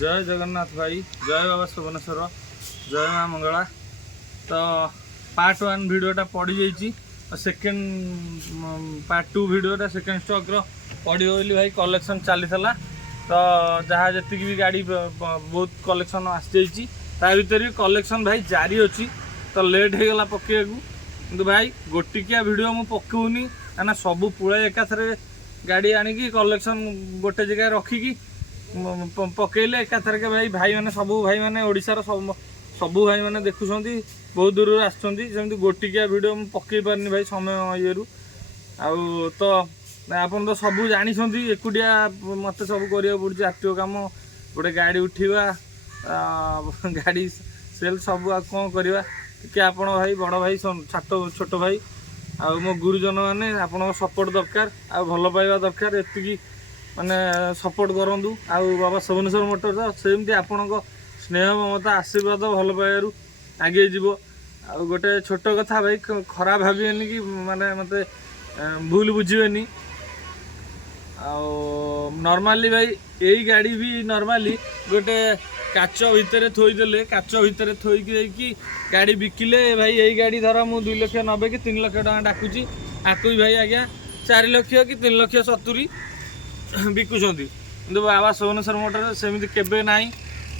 जय जगन्नाथ भाई, जय बाबा सुवनेश्वर, जय माँ मंगला। तो पार्ट 1 भिडटा पड़ जाइए, सेकेंड पार्ट 2 भिडटा सेकेंड स्टॉक पड़ो भाई कलेक्शन चली तो जहाँ जी भी गाड़ी बहुत कलेक्शन आसी भर भी कलेक्शन भाई जारी अच्छी। तो लेट हो गला पकेबू कि भाई गोटिकिया भिडियो मु पकाऊनी ना सबू पुड़ा एकाथरे गाड़ी आणिकी कलेक्शन गोटे जगह रखिकी पकेले एकाथरक भाई भाई मैंने सबू भाई मैंने ओडिशार सबू भाई मैंने देखुं बहुत दूर आसमती गोटिकिया भिडियो मु पकई पारनी भाई समय ये आउ तो आपन तो सबू जानी एकुटिया मत सब करा पड़ी आरटीओ कम गोटे गाड़ी उठा गाड़ी सेल सब आ कौन करवा कि आप भाई बड़ भाई छोट भाई आ मो गुरुजन मैंने आप सपोर्ट दरकार आ भल पाइबा दरकार एति माने सपोर्ट करूँ आउ बाबा सुवनेश्वर मोटर सेमती आपण स्नेह ममता आशीर्वाद भल पाइबारू आगे जीव आ गोटे छोट कथा भाई खराब भाविनी कि माने मत भूल बुझे नॉर्मली भाई यही गाड़ी भी नॉर्मली गोटे काच भितर थोईदे काच भितर थोईकी गाड़ी बिकिले भाई यही गाड़ी धर मु 2,90,000 कि 3 लाख टका डाकुची आकु भाई आज्ञा 4 लाख कि 3,70,000 बिकुंट कि बाबा सुवनेश्वर मोटर सेमती केबे ना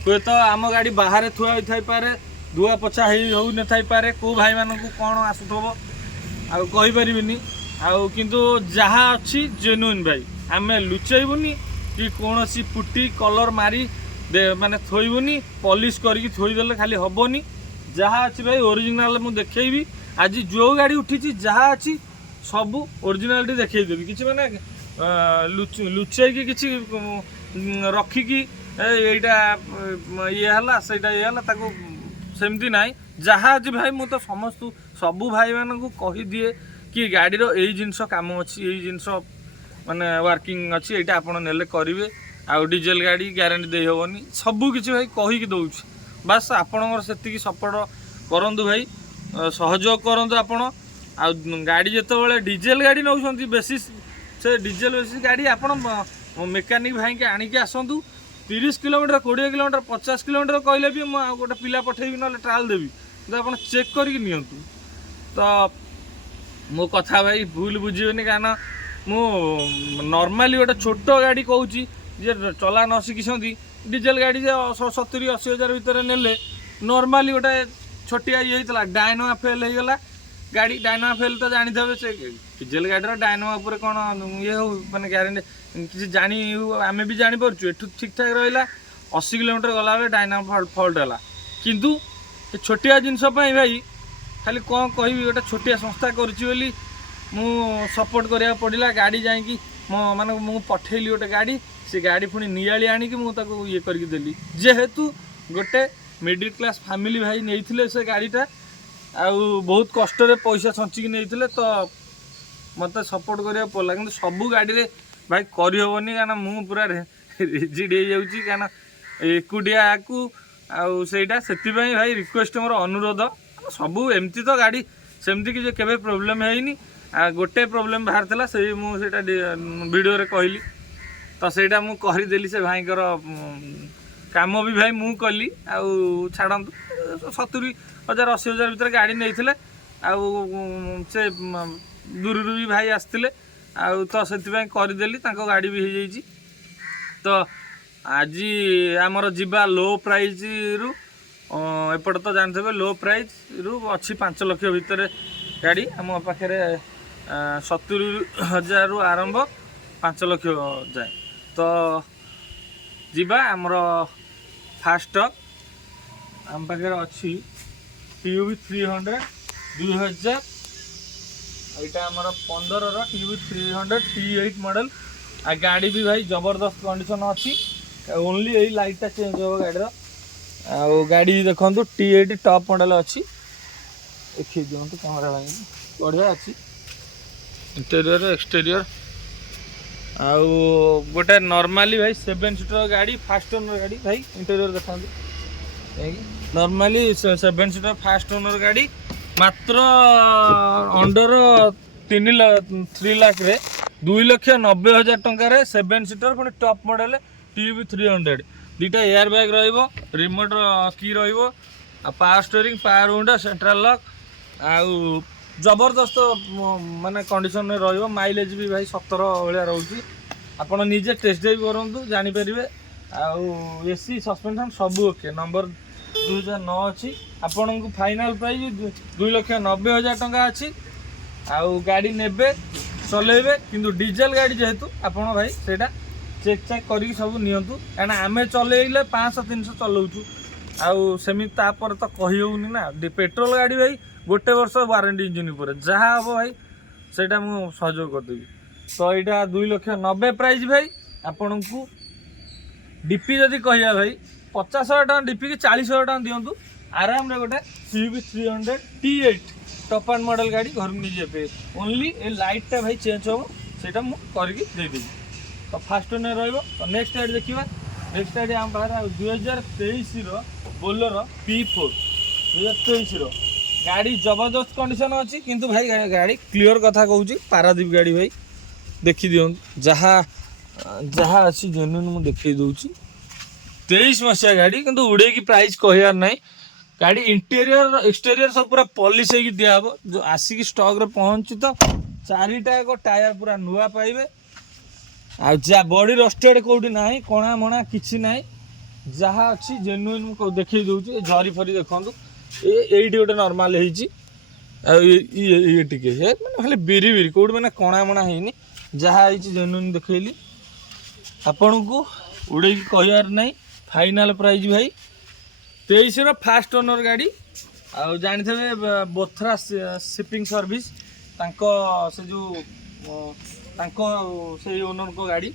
हुए तो आम गाड़ी बाहर थुआ होता पारे धुआ पोछा हो न पारे को भाई मानक कौन आसुथब आईपारे आउ किंतु जहाँ अच्छी जेन्युइन भाई आम लुचेबुनी कि कौन सी पुटी कलर मारी माने थोइबुनी पॉलिश करके थोईदे खाली हबनी जहाँ अच्छी भाई ओरिजिनाल मुझे देखेबी आज जो गाड़ी उठी जहाँ अच्छी सबू ओरिजिनालिटी देखदेवी किसी मैंने लुचेकी किसी रखिकी यहीटा ये है सहीटा ये है सेमती ना जहाँ आज भाई मुझे तो समस्त सबू भाई मानू कहीदिए कि गाड़ी यही जिनस कम अच्छी यही जिनस माने वर्किंग अच्छी यहाँ आप नेले करेंगे आउ डीजेल गाड़ी ग्यारंटी दे हेनी सबू किसी भाई कहीकि दौर बास आपणकर से सपोर्ट करूँ भाई सहयोग करूँ आपण आ गाड़ी जिते डीजेल गाड़ी नौ बेसी से डीजेल बेसी गाड़ी आप मेकानिक भाई के आणिकी आसतु 30 किलोमीटर 20 किलोमीटर 50 किलोमीटर कहले भी मुझे गोटे पिला पठेबी ना ट्रायल देवी तो आप चेक करके नियंतु तो मो कथा भाई भूल बुझे क्या मु नॉर्मली गोटे छोट गाड़ी कहूँ जे चला न शिखी डीजेल गाड़ी 70-80 हज़ार भितर नेले नॉर्मली गोटे छोटिया ये डायनोमा फेल हो गला गाड़ी डायनोमा फेल तो जानी से डीजेल गाड़ी डायनोमा उपर कौन ये हो मैंने ग्यारंटी किसी जानी आम भी जापर एठू ठीक ठाक रहा 80 किलोमीटर गला डायनोमा फल्ट है किंतु छोटिया जिनस भाई खाली कौन कह गोटे छोटिया संस्था करी मु सपोर्ट करा पड़ा गाड़ी जाकि माने मु पठेली गोटे गाड़ी से गाड़ी पुणी नियाली आणिकी मुझे ये करके देली जेहेतु गोटे मिडिल क्लास फैमिली भाई नहीं से गाड़ीटा आउ बहुत कष्ट पैसा छंचिकी नहीं तो मत सपोर्ट करा पड़ा कि सबू गाड़ी रे भाई करहबनी क्या मु पूरा रिजिड हो जाऊँगी क्या एकुटिया को आईटा से भाई रिक्वेस्ट मोर अनुरोध सबू एमती तो गाड़ी सेमती कि केवे प्रोब्लेम है गोटे प्रोब्लेम बाहर था से मुझे वीडियो रे कहली तो सेटा मु करदेली से भाई काम भी भाई मु कली आउ छाड़ू 70,000 80,000 भितर गाड़ी नहीं से दूर भी भाई आसते आउ तो से करदेली गाड़ी भी हो जाइए तो आज आमर जीवा लो प्राइज रु एपटे तो जानते लो प्राइज रु अच्छी 5 लाख भितर गाड़ी आम पाखे 70,000 रु आरंभ 5 लाख जाए तो जीवा आमर फास्ट आम पाखे अच्छी TUV 300 2000 यहाँ आमर 15 TUV 300 T8 मॉडल आ गाड़ी भी भाई जबरदस्त कंडीशन अच्छी ओनली यही लाइटा चेंज हो गाड़ी आ गाड़ी देखो T8 टॉप मॉडल अच्छी देखिए दिखाते कैमरा भाई बढ़िया अच्छी इंटेरियर एक्सटेरियर आउ गोटे नॉर्मली भाई 7 सीटर गाड़ी फास्ट ओनर गाड़ी भाई इंटेरियर देखा नॉर्मली 7 सीटर फास्ट ओनर गाड़ी मात्र अंडर 3 लाख रे 2,90,000 टंकार 7 सीटर पुणी टॉप मॉडल TUV 300 दुटा एयर बैग रिमोट की power steering power window central lock आउ जबरदस्त माने कंडीशन में माइलेज भी भाई 17 भाया रोचे आपड़ निजे टेस्ट ड्राइव करूँ जापर आउ एसी सस्पेंशन सब ओके नंबर 2009 अच्छी आपण को फाइनाल प्राइस 2,90,000 टंका अच्छी आउ गाड़ी नेबे चलेबे किंतु डीजेल गाड़ी जेहेतु आपण भाई सेटा चेक चेक करी सब नियंतु कहना आमे चलेइले 500-300 चलाऊँ आउ सेमिति तापर तो कही होनी ना पेट्रोल गाड़ी भाई गोटे वर्ष वारंटी इंजिन पर जहाँ हम भाई सेटा मु सहयोग करदेवी तो यहाँ 2,90,000 प्राइस भाई आपण को डीपी जदि कहिया भाई 50,000 टका डीपी की 40,000 टका दिंतु आराम रे गोटे CB 300 T8 top end model गाड़ी घर में नहीं पे ओनली ए लाइटा भाई चेंज हम सेटा मु करके देदेवी तो फास्ट ओनर रहिबो तो नेक्स्ट गाड़ी देखिबा नेक्स्ट गाड़ी हम बाहर 2023 रो बोलेरो P4 2023 रो गाड़ी जबरदस्त कंडीशन अच्छी किंतु भाई गाड़ी क्लियर कथा कहूँ पारादीप गाड़ी भाई देखी दियो जहाँ जहाँ अच्छी जेन्युइन मुझे देखी दूची 23 मसीहा गाड़ी किंतु उड़े की प्राइस कहार ना गाड़ी इंटेरियर एक्सटेरियर सब पूरा पॉलिश होगी दिहब जो आसिक स्टॉक रे पहुँची तो चारिटा एक टायर पूरा नुआ पाइबे आ जा बॉडी रस्टेड कोठी ना कणा मणा किछि ना जहाँ अच्छी जेन्युइन देखी दूची झरी फरी देखु ये गोटे नॉर्मल ये टिके मैंने खाली बिरी बिरी कौट मैंने कणा मणा है जहाँ जेन्युइन देखली आपण को उड़े कहार ना फाइनाल प्राइस भाई 23 रो फास्ट ओनर गाड़ी आ जानी थे बोथरा शिपिंग सर्विस तांको से जो तांको से ओनर को गाड़ी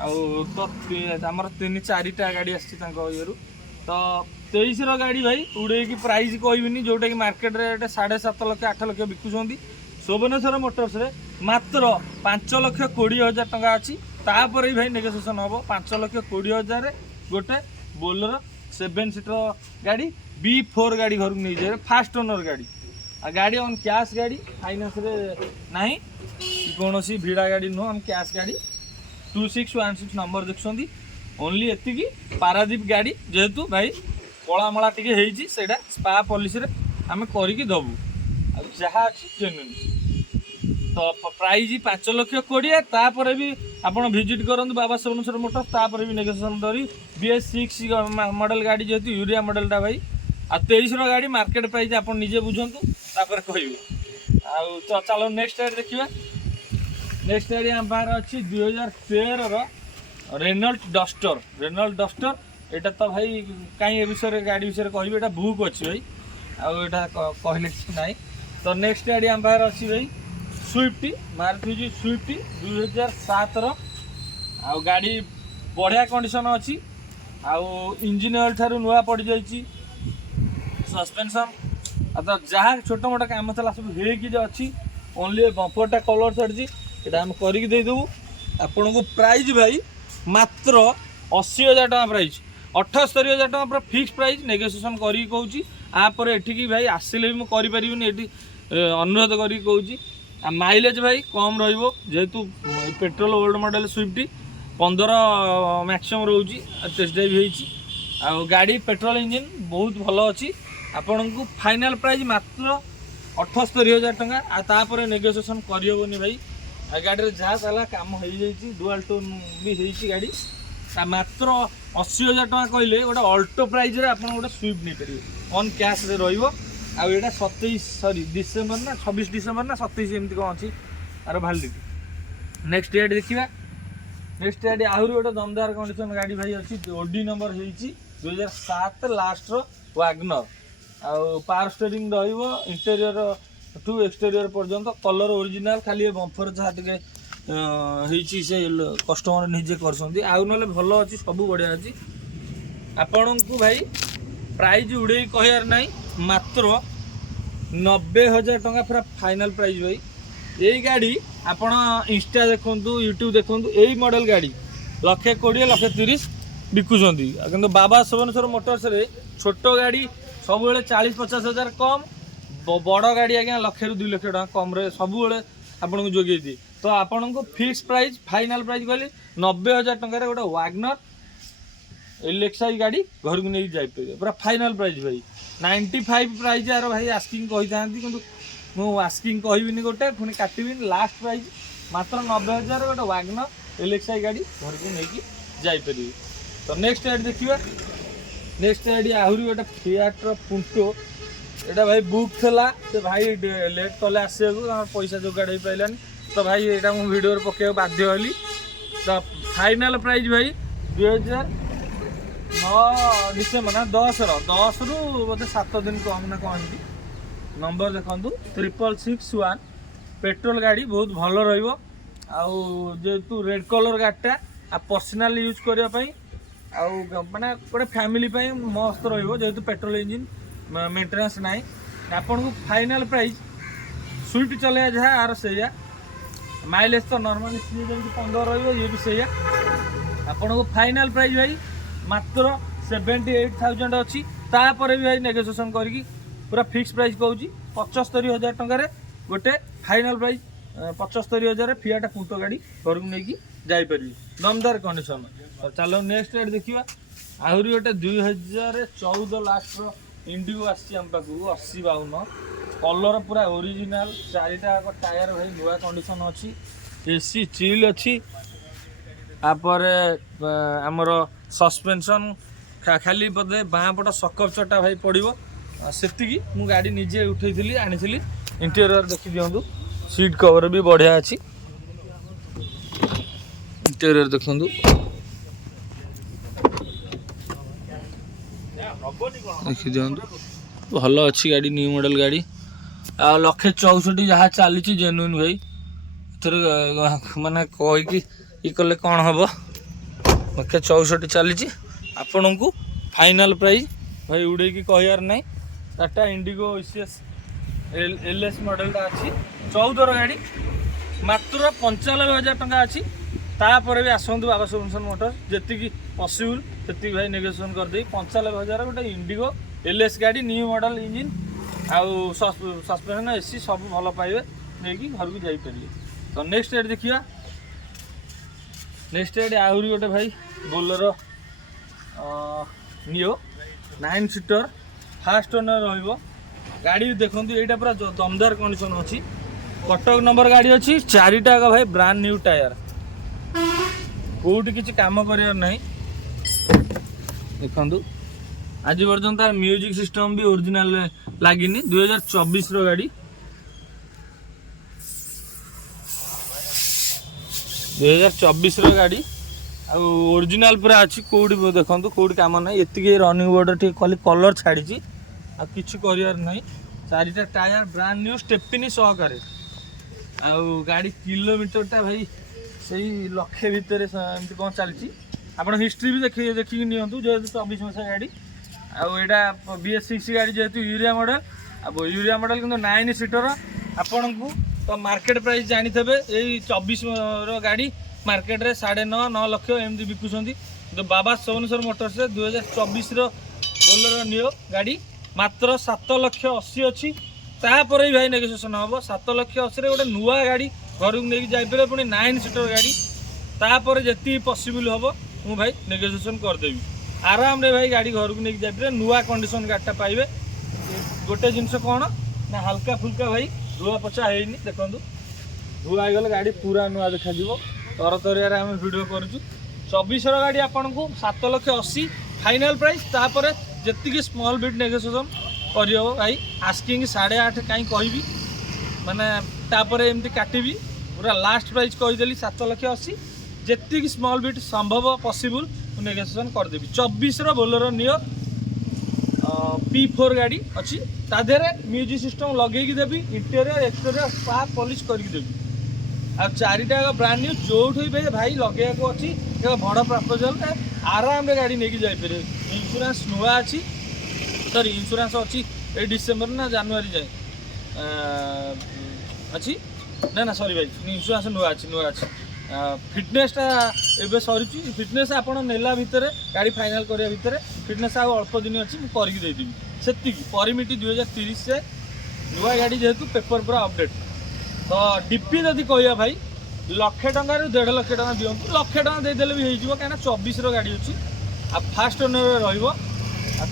आउ तो आमर 3-4टा गाड़ी आसी ये तो 23 रो गाड़ी भाई उड़े की प्राइस कहबिनी जोटा कि मार्केट रेट 7.5 लाख 8 लाख बिकुंट शोभनेश्वर मोटर्स रे मात्र 5,20,000 टंका अच्छी तापर ही भाई नेगोशिएशन हम 5,20,000 गोटे बोलेरो 7 सीटर गाड़ी B4 गाड़ी घर को नहीं जाए फास्ट ओनर गाड़ी आ गाड़ी ऑन कैश गाड़ी फाइनेंस रे नहीं कौन सी भिड़ा गाड़ी नुह हम कैश गाड़ी 2616 नंबर देखुं ओनली एति पारादीप गाड़ी जेहेतु भाई कलामला टी सेटा स्पा पॉलिसी रे आम करके दबू आ जहाँ अच्छी जेन्युइन तो प्राइज 5,20,000 तापर भी आपड़ भिजिट करूँ बाबा शोभनेश्वर मोटर्स तापर भी नेगोशिएशन करी BS6 मॉडल गाड़ी जेहेतु यूरिया मॉडलटा भाई आ 23 रो गाड़ी मार्केट प्राइस आप निजे बुझंतु तापर कहबे आ तो चलो नेक्स्ट गाड़ी देखिबा नेक्स्ट गाड़ी हम बाहर अच्छी 2013 रो रेनॉल्ट डस्टर एटा तो भाई कहीं विषय गाड़ी विषय कहबे एटा बुक अच्छी भाई आटा कहले ना तो नेक्स्ट गाड़ी हम बाहर अच्छी भाई स्विफ्ट मारुति स्विफ्ट 2007 रो आ गाड़ी बढ़िया कंडीशन अच्छी आउ इंजिन ऑयल ठारू नुआ पड़ जाइए सस्पेंशन तो जहाँ छोट मोटा काम था सब अच्छी ओनली बंपरटा कलर छाड़ी यहाँ आम करदेबू आपण को प्राइस भाई मात्र 80,000 टका प्राइस 78,000 टका पूरा फिक्स प्राइस नेगोशिएशन करी कहूँ आपर एठिकी भाई आसिले भी मुझे अनुरोध करी कहूँ माइलेज भाई कम रेतु petrol old model Swift 15 maximum रोचे टेस्ट ड्राइव हो गाड़ी पेट्रोल इंजिन बहुत भल अच्छी आपण को फाइनाल प्राइस मात्र 78,000 टका आपर नेगोशिएशन करहबनी भाई गाड़ी जहाँ सारा काम हो डुआल टोन भी होती गाड़ी मात्र 80,000 टका कहले गोटे अल्टो प्राइस रे आप गोटे स्विफ्ट नहीं पारे ऑन कैश रे रहा 27 डिसेम्बर ना 26 डिसेम्बर ना 27 एमती कौन अच्छी आर भैलिडिटी नेक्स्ट डेट देखा नेक्स्ट गाड़ी आहरी गोटे दमदार कंडीशन गाड़ी भाई अच्छी ओडी नंबर हो 2007 last WagonR power steering interior to exterior पर्यंत कलर ओरिजिनल खाली बंफर जहाँ टे से कस्टमर निजे कर आउ ना भल अच्छी सब बढ़िया अच्छी आपण को भाई प्राइज उड़े कहार ना मात्र 90,000 टका पूरा फाइनाल प्राइस भाई यही गाड़ी आपण इंस्टा देखु यूट्यूब देखु यही मॉडल गाड़ी 1,20,000 1,30,000 बिकुंट कि बाबा शोभनेश्वर मोटर्स रे छोट गाड़ी सब 40-50,000 कम बड़ गाड़ी आज्ञा 1,00,000 ରୁ 2,00,000 टका कम सब आपन को जोगे दिए तो आपन को फिक्स प्राइस फाइनाल प्राइस कहली 90,000 टकर गोटे वागनर LXi गाड़ी घर को नहीं जापर पूरा फाइनाल प्राइस भाई 95 प्राइस यार भाई आस्किंग कही था मु आस्किंग कहबिनी गोटे पुणी काटबी लास्ट प्राइस मात्र 90,000 गोटे वागनर LXi गाड़ी घर को लेकिन जापर। तो नेक्स्ट एड देखिए नेक्स्ट एड आहरी गोटे फियाट पुंटो एटा भाई बुक थला से भाई लेट कले आसे पैसा जोगाड़ हो पारानी तो भाई यहाँ मुझे वीडियो पकड़ बाध्य हली। तो फाइनाल प्राइस भाई 2009 डिसेम्बर ना 10 रु बोधे 7 दिन कम ना कहती नंबर देखूँ 6661 पेट्रोल गाड़ी बहुत भल जेहेतु रेड कलर गाड़ीटा आ पर्सनाल यूज करने माने गोटे फैमिली मस्त जेहेतु पेट्रोल इंजिन मेंटेनेंस ना आपन को फाइनाल प्राइस स्विफ्ट चले जहाँ आर से माइलेज तो नॉर्मली 15 रही ये भी सही आपन को फाइनाल प्राइस भाई मात्र 78,000 अच्छी तापर भी भाई नेगोशिएशन करके पूरा फिक्स प्राइस कहूँ 75,000 टकर गोटे फाइनाल प्राइस 75,000 फियाटा पुंटो गाड़ी घर को लेकिन जापर दमदार कंडीशन। चलो नेक्स्ट रेट देखा आहरी गोटे 2014 लास्ट इंडिगो आम पाखक 80-52 कलर पूरा ओरिजिनाल चारिटा टायर भाई नुआ कंडीशन अच्छी एसी चिल अच्छी आपर आमर सस्पेंशन खाली बोधे बाँ पट सकप चटा भाई पड़ो से मु गाड़ी निजे उठे आनी इंटेरियर देखी दिंतु सीट कवर भी बढ़िया अच्छी इंटेरियर देखु देखी दिंतु भल अच्छी गाड़ी न्यू मॉडल गाड़ी आ 1,64,000 जहाँ चली जेन्युइन भाई माने कहीकि ये कले कौन हम 1,64,000 चली आपण को फाइनाल प्राइस भाई उड़े की कहार ना टाटा इंडिगो LS मॉडल अच्छी 14 गाड़ी मात्र 95,000 टंका अच्छी तापर भी आसतु बाबा सोल्यूशन मोटर जी पॉसिबल से भाई नेगोशिएशन करदे 95,000 गोटे इंडिगो LS गाड़ी न्यू मॉडल इंजिन आउ सस्पेंशन एसी सब भल पाइबे नहीं घर को जापर। तो नेक्स्ट रेट देखिए नेक्स्ट रेट आहरी गोटे भाई Bolero neo 9 seater fast owner रहिबो गाड़ी देखो यहाँ पूरा दमदार कंडीशन अच्छी कटक नंबर गाड़ी अच्छी चारिटा भाई ब्रांड न्यू टायर कौटी किसी काम कर देखु आज पर्यटन तार म्यूजिक सिस्टम भी ओरिजिनल लगिनी 2024 गाड़ी 2024 गाड़ी ओरिजिनल पूरा अच्छी कौटी देखो कौटी काम ना ये रनिंग बोर्ड ठीक खाली कलर छाड़ी आ किसी कर चारिटा टायर ब्रांड न्यू स्टेपनी सहकार गाड़ी किलोमीटरटा भाई से लक्षे भितर एमती कौन चलती आप हिस्ट्री भी देखिए नियंतु जेहेतु 24 मसीहा गाड़ी आईटा BS6 गाड़ी जेहेतु यूरिया मॉडल अब यूरिया मॉडल किंतु 9 सीटर आपण को तो मार्केट प्राइस जानी थे यही 24 गाड़ी मार्केट रे 9.5 लक्ष एमती बिकुंट तो बाबा सोनेश्वर मोटर्स 2024 बोलेरो नियो गाड़ी मात्र 7,80,000 अच्छी तापर भी भाई नेगोशिएशन हम 7,80,000 गोटे नुआ गाड़ी घर को लेकिन जापर पुणी 9 सीटर गाड़ी तापर जी पॉसिबल हम मु भाई नेगोशिएशन करदेवी आराम रे भाई गाड़ी घर को लेकिन जापर नुआ कंडीशन गाड़ीटा पाइबे। गोटे जिनस कौन ना हल्का फुल्का भाई धुआ पचा है देखो धुआ गले गाड़ी पूरा नुआ देखा तर तरिया आम वीडियो करूँ 24 गाड़ी आपन को 7,80,000 फाइनाल प्राइस तापर जी स्मॉल बिट नेगोशिएशन कर भाई आस्किंग 8.5 कहीं कहि माने तापर एमती काटिबी पूरा लास्ट प्राइस कहीदेली 7,80,000 जी स्मॉल बिट संभव पॉसिबल नेगोशिएशन करदेवी 24 बोलेरो नियो P4 गाड़ी अच्छी ताधे म्यूजिक सिस्टम लगे देवी इंटेरियर एक्सटेरियर स्पा पॉलिश करके देवी आ चारिटा ब्रांड न्यू जो भाई लगे अच्छी बड़ प्रपोजल आराम रे गाड़ी नहीं जापर इंश्योरेंस नुआ अच्छी सॉरी इंश्योरेंस अच्छी ए डिसेम्बर ना जनवरी जाए अच्छी ना सॉरी भाई इंश्योरेंस नुआ अच्छी फिटनेसटा एवं सरी फिटनेस आप नेला भितर गाड़ी फाइनाल करने भितर फिटनेस आ अल्प दिन अच्छी करके देदेवी से परिमिट 2030 से नुआ गाड़ी जेहेतु पेपर पूरा अपडेट तो डीपी जदि कह भाई 1,00,000 टकर 1.5 लाख टका दिंतु 1,00,000 टका देदेले भी हो कहीं 24 गाड़ी अच्छी फास्ट ओनर रहिबो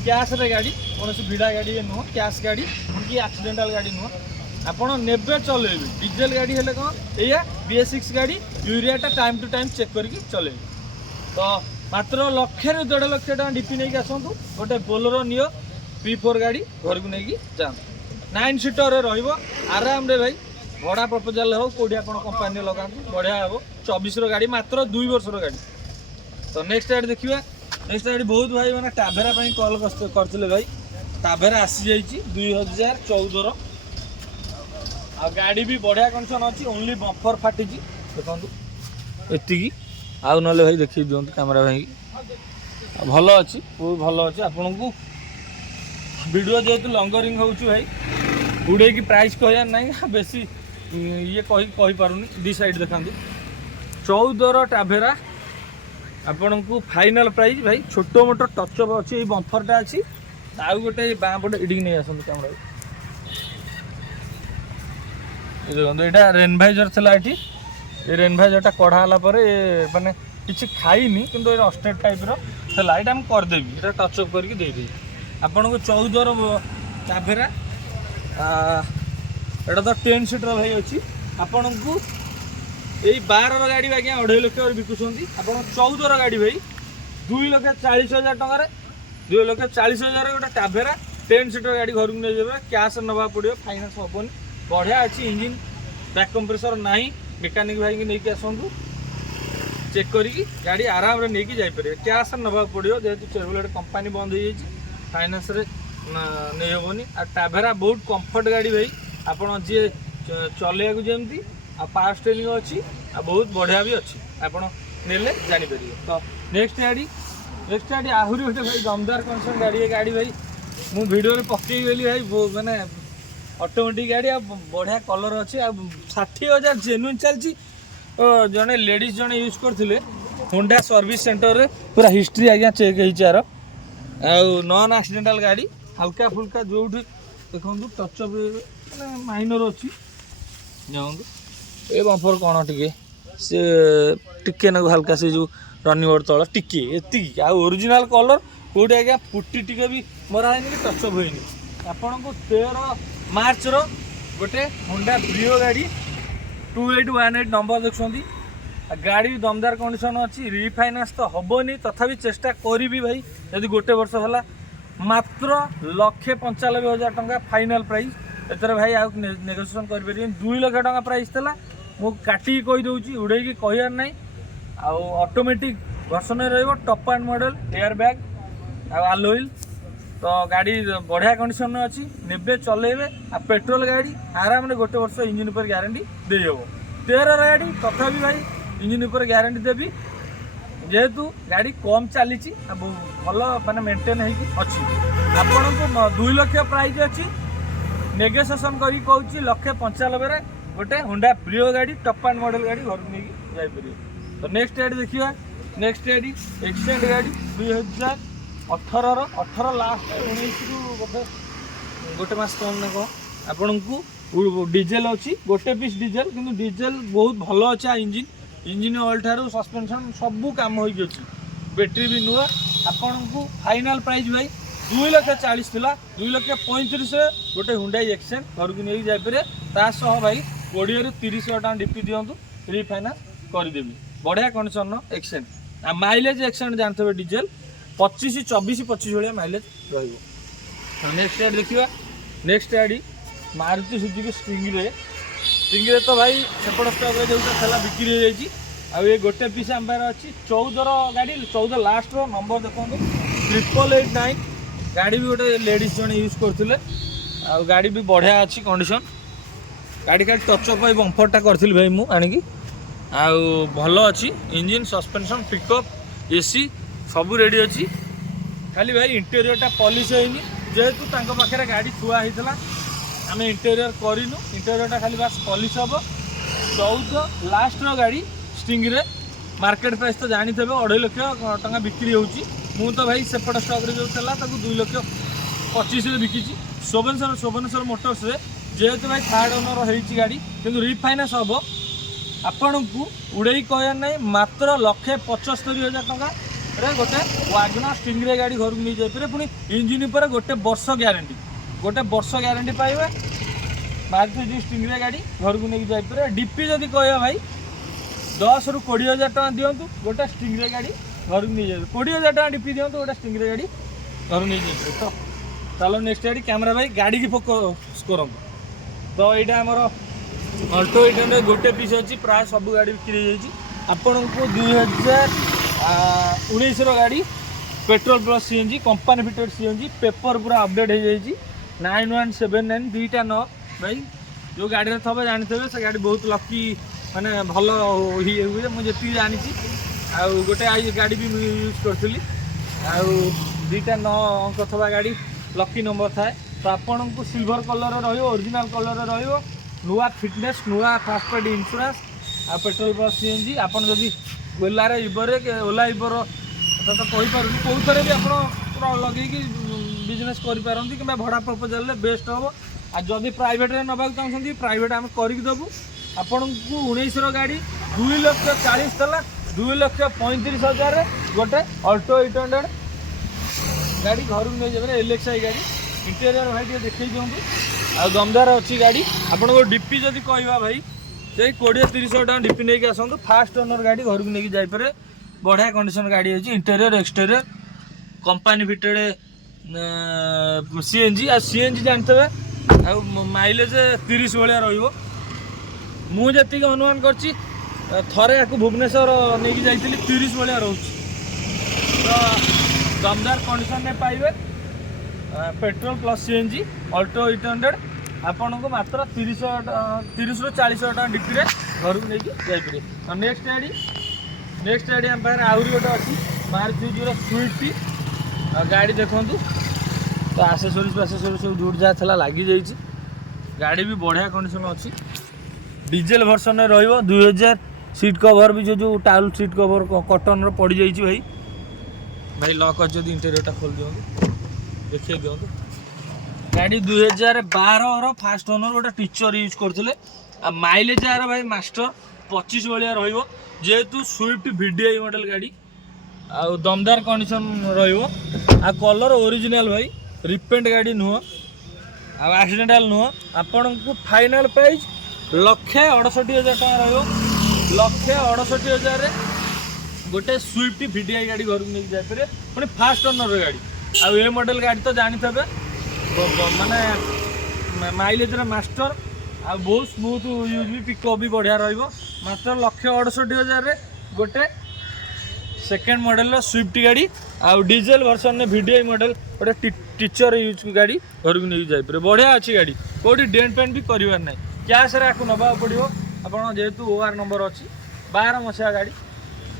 कैश रे गाड़ी कौन भिड़ा गाड़ी नुह कैश गाड़ी कि एक्सीडेंटल गाड़ी नुह आपण नेबे चलेबे डीजेल गाड़ी हेले कौन या BS6 गाड़ी यूरियाटा टाइम टू टाइम चेक करके चलेबे तो मात्र लक्षे 1.5 लाख टका डीपी नहीं आसतु गोटे बोलेरो नियो P4 गाड़ी घर को नहीं जातु 9 सीटर रहिबो आराम रे भाई भड़ा प्रपोजाल हो कोडी आपण कंपनी लगातु बढ़िया हे 24 गाड़ी मात्र 2 वर्ष गाड़ी तो नेक्स्ट गाड़ी देखिबा नेक्स्ट गाड़ी बहुत भाई माने टाभेरा पई कॉल करथिले भाई टाभेरा आसी जाईची 2014 आ गाड़ी भी बढ़िया कंडीशन अछि ओनली बम्पर फाटिची देखंतु एतिकी आउ नले भाई देखि दियंतु कैमरा भाई भलो अछि बहुत भलो अछि आपन को वीडियो जेतु लॉन्गरिंग होउची भाई उड़े की प्राइस कहया नहीं बेसी ये कही पारुनी दी साइड देखंतु 14 टाभेरा आपन को फाइनल प्राइस भाई छोटो मोटो टच अप अछि बम्परटा अछि आउ गोटे बाँ पटे इडिक नहीं आसंतु कैमरा देखो एटा रेनवाइजर थला एठी ए रेनवाइजरटा कढ़ा हला परे माने किछि खाइनी किंतु ए ऑस्टेट टाइप रो थला एटा हम कर देबी एटा टच अप करके दे देबी आपन को 14 टाभेरा एटा तो 10 सीटर भाई अछि आपन को एई 12 गाड़ी आज्ञा 2.5 लाख बिकुछंती आपन 14 गाड़ी भाई 2,40,000 टका रे 2,40,000 गोटे टाभेरा 10 सीटर गाड़ी घर को नहीं जाबे कैश नबा पड़ियो फाइनेंस होबनी बढ़िया अच्छी इंजिन बैक कंप्रेसर नहीं मेकानिक भाई की नहीं आसतु चेक करी गाड़ी आराम रे नहीं जापर कैश नवा पड़ो जेहेतु चेवलेट कंपनी बंद हो फाइनेंस रे नहीं हेनी आ टाभेरा बहुत कंफर्ट गाड़ी भाई आपड़ जी चलैया जमी आ पावर स्टीयरिंग अच्छी आ बहुत बढ़िया भी अच्छी आपड़ नेले जापर तो नेक्स्ट गाड़ी आहरी गोटे भाई दमदार कंडीशन गाड़ी गाड़ी भाई मु वीडियो रे पकईगली भाई मैंने ऑटोमेटिक गाड़ी आ बढ़िया कलर अच्छे आ 60,000 जेन्युइन चलती जड़े लेडीज जड़े यूज करते होंडा सर्विस सेंटर रे पूरा हिस्ट्री आज्ञा चेक होर नॉन एक्सीडेंटल गाड़ी हल्का फुल्का जो देखो टचअप माइनर अच्छी जाऊँ ए बम्पर कौन टे ना हल्का से जो रनिंग बोर्ड तल टिके एतिक आ ओरिजिनल कलर कौटे आज्ञा पुटी टिके भी मराहनी कि टचअप होनी आपण को 13 मार्च रो गोटे होंडा ब्रियो गाड़ी 2818 नंबर देखुं गाड़ी दमदार कंडीशन अच्छी रिफाइनान्स तो हेनी तथापि चेष्टा करी भाई यदि गोटे वर्ष है मात्र 1,95,000 टका फाइनाल प्राइस एथर भाई आउ नेगोशिएशन कर 2 लाख टका प्राइस था मु काटी कहीदे उड़े कहर ना ऑटोमेटिक वर्सन रही top end model air bag alloy wheel तो गाड़ी बढ़िया कंडीशन अच्छी नेबे चलेबे आ पेट्रोल गाड़ी आराम रे गोटे वर्ष इंजिन पर गारंटी दे हेबो 13 गाड़ी तथापि भाई इंजिन पर गारंटी देवी जेहेतु गाड़ी कम चली भल माने मेंटेन अच्छी आपन को 2 लाख प्राइस अच्छी नेगोशिएशन करी कहूँ 1,95,000 गोटे होंडा ब्रियो गाड़ी टॉप एंड मॉडल गाड़ी घर को नहीं जापर तो नेक्स्ट गाड़ी देखिए नेक्स्ट गाड़ी एक्सीडेंट गाड़ी 2018 लास्ट 19 रु बोधे गोटे मस कम ना कह आपण को डीजेल अच्छी गोटे पीस डीजेल किंतु डीजेल बहुत भल अच्छे इंजिन ऑयल ठारू सस्पेंशन सबू काम होगी अच्छी बैटेरी भी नुआ आपण को फाइनाल प्राइस भाई 2,40,000 थिला 2,35,000 गोटे हुंडई एक्सेंट घर को नहीं जापर तासह भाई 20 ରୁ 30,000 टका डीपी दिंतु रिफाइनान्स करदेवी बढ़िया कंडीशन एक्सेंट आ माइलेज एक्सेंट जानते डीजेल 25-24-25 भाया माइलेज रही नेक्स्ट गाड़ी देखिए नेक्स्ट गाड़ी मारुति सुजुकी स्टिंग तो भाई सेपट स्टॉक जो था बिक्री हो जाएगी आ ये गोटे पीस आम पाखे अच्छी 14 गाड़ी 14 लास्ट रो नंबर देखो 8889 गाड़ी भी गोटे लेडीज जन यूज करते गाड़ी भी बढ़िया अच्छी कंडीशन गाड़ी का टचअप बम्परटा करी भाई मुझे आणिकी भल अच्छी इंजिन सस्पेंशन पिकअप एसी सबू रेडी अच्छी खाली भाई इंटेरियरटा पॉलिश होनी जेहेतु पाखे गाड़ी थुआ होता आम इंटेरियर करूँ इंटेरियरटा खाली बास पॉलिश हम 14 लास्ट रो गाड़ी स्टिंग रे मार्केट प्राइस तो जानी थे 2.5 लाख टका बिक्री होची मु तो भाई सेपट स्टॉक रे जो चला 2,25,000 बिकी शोभनेश्वर मोटर्स रे जेहेतु भाई थर्ड ओनर होती गाड़ी किंतु रिफाइनान्स हम आपण को उड़े कहर ना मात्र 1,75,000 टका रे गोटे वागनर स्टिंग्रे गाड़ी घर को नहीं जापे पुणी इंजिन पर गोटे वर्ष ग्यारंटी पाइबे मारुति स्टिंग्रे गाड़ी घर को नहीं जापे डीपी जदि कह भाई 10 ରୁ 20,000 टଙ୍କା दिंतु गोटे स्टिंग्रे गाड़ी घर को नहीं जाए 20,000 टଙ୍କା डीपी दिंतु गोटे स्टिंग्रे गाड़ी घर नहीं जाए। तो चलो नेक्स्ट गाड़ी कैमरा भाई गाड़ी की फोकस करूँ। तो यहाँ आमर अल्टो 800 गोटे पीस अच्छी प्राय सब गाड़ी बिक्री जाइए आपण को 2019 गाड़ी petrol plus CNG company fitted CNG paper पूरा अपडेट हो जाइए 9179 दुईटा 9 भाई जो गाड़ी में थे जानते से गाड़ी बहुत लकी माने भल हुए मुझे जानी गोटे गाड़ी भी यूज करी दुईटा 9 अंक थवा गाड़ी लकी नंबर थाए। तो आपन को सिल्वर कलर ओरिजिनल कलर नुआ फिटनेस नुआ फास्ट पार्टी इंश्योरेंस आ पेट्रोल प्लस सीएनजी आपन जदि ओला ओला इबर तो कहीपर कौ थे भी आप लगे बिजनेस करें कि भड़ा प्रपोजाल बेस्ट हम आ जदि प्राइवेट में नवाक चाहते प्राइवेट आम करदेबू आपण को 19 गाड़ी 2,40,000 था 2,35,000 गोटे अल्टो 800 गाड़ी घर को नहीं जाए LXI गाड़ी इंटेरियर भाई टे देखी दिखाँ आ दमदार अच्छी गाड़ी आपन को डीपी जदि कहवा भाई से 20-30 टका डीपी नहीं आसतु फास्ट ओनर गाड़ी घर को नहीं जापे बढ़िया कंडीशन गाड़ी है interior exterior company fitted CNG आ सीएनजी जानते हैं माइलेज 30 भाया रुझे अनुमान करची थरे या भुवनेश्वर नहीं जाइए 30 भाया रोच। तो दमदार कंडीशन में पाइबे पेट्रोल प्लस सीएनजी अल्टो 800 आपन को मात्र 30 ରୁ 40 टका डीपी घर को लेकिन जापे। तो नेक्स्ट गाड़ी आम पाखे आहरी गोटे अच्छी मारुति स्विफ्ट गाड़ी देखूँ तो आसेसोरीज सब जोड़ जहाँ था लगी जाइए गाड़ी भी बढ़िया कंडीशन अच्छी डीजेल वर्सन में रही 2000 सीट कवर भी जो टाउल सीट कवर कटन पड़ जाइए भाई भाई लक अच्छे इंटेरियरटा खोल दिखाँ देखिए दिखाँ गाड़ी 2012 फास्ट ओनर गोटे टीचर यूज करते माइलेज यार भाई मास्टर 25 भाया जेहेतु स्विफ्ट VDI मॉडल गाड़ी आ दमदार कंडीशन आ कलर ओरिजिनल भाई रिपेंट गाड़ी नुह एक्सीडेंटाल नुह आपण को फाइनल प्राइस 1,68,000 टका रहा गोटे स्विफ्ट VDI गाड़ी घर को नहीं जापे पुणी फास्ट ओनर गाड़ी आ ये मॉडल गाड़ी तो जानी थे माने माइलेज मास्टर आ बहुत स्मूथ यूज भी पिकअप भी बढ़िया मात्र 1,68,000 गोटे सेकेंड मॉडल स्विफ्ट गाड़ी आ डीजेल वर्सन में VDI मॉडल गोटे टीचर यूज गाड़ी घर को नहीं जापे बढ़िया अच्छी गाड़ी कौटी डेंट पेंट भी करार ना कैश नवा पड़ो आप जेहेतु OR नंबर अच्छी 12 मसीहा गाड़ी।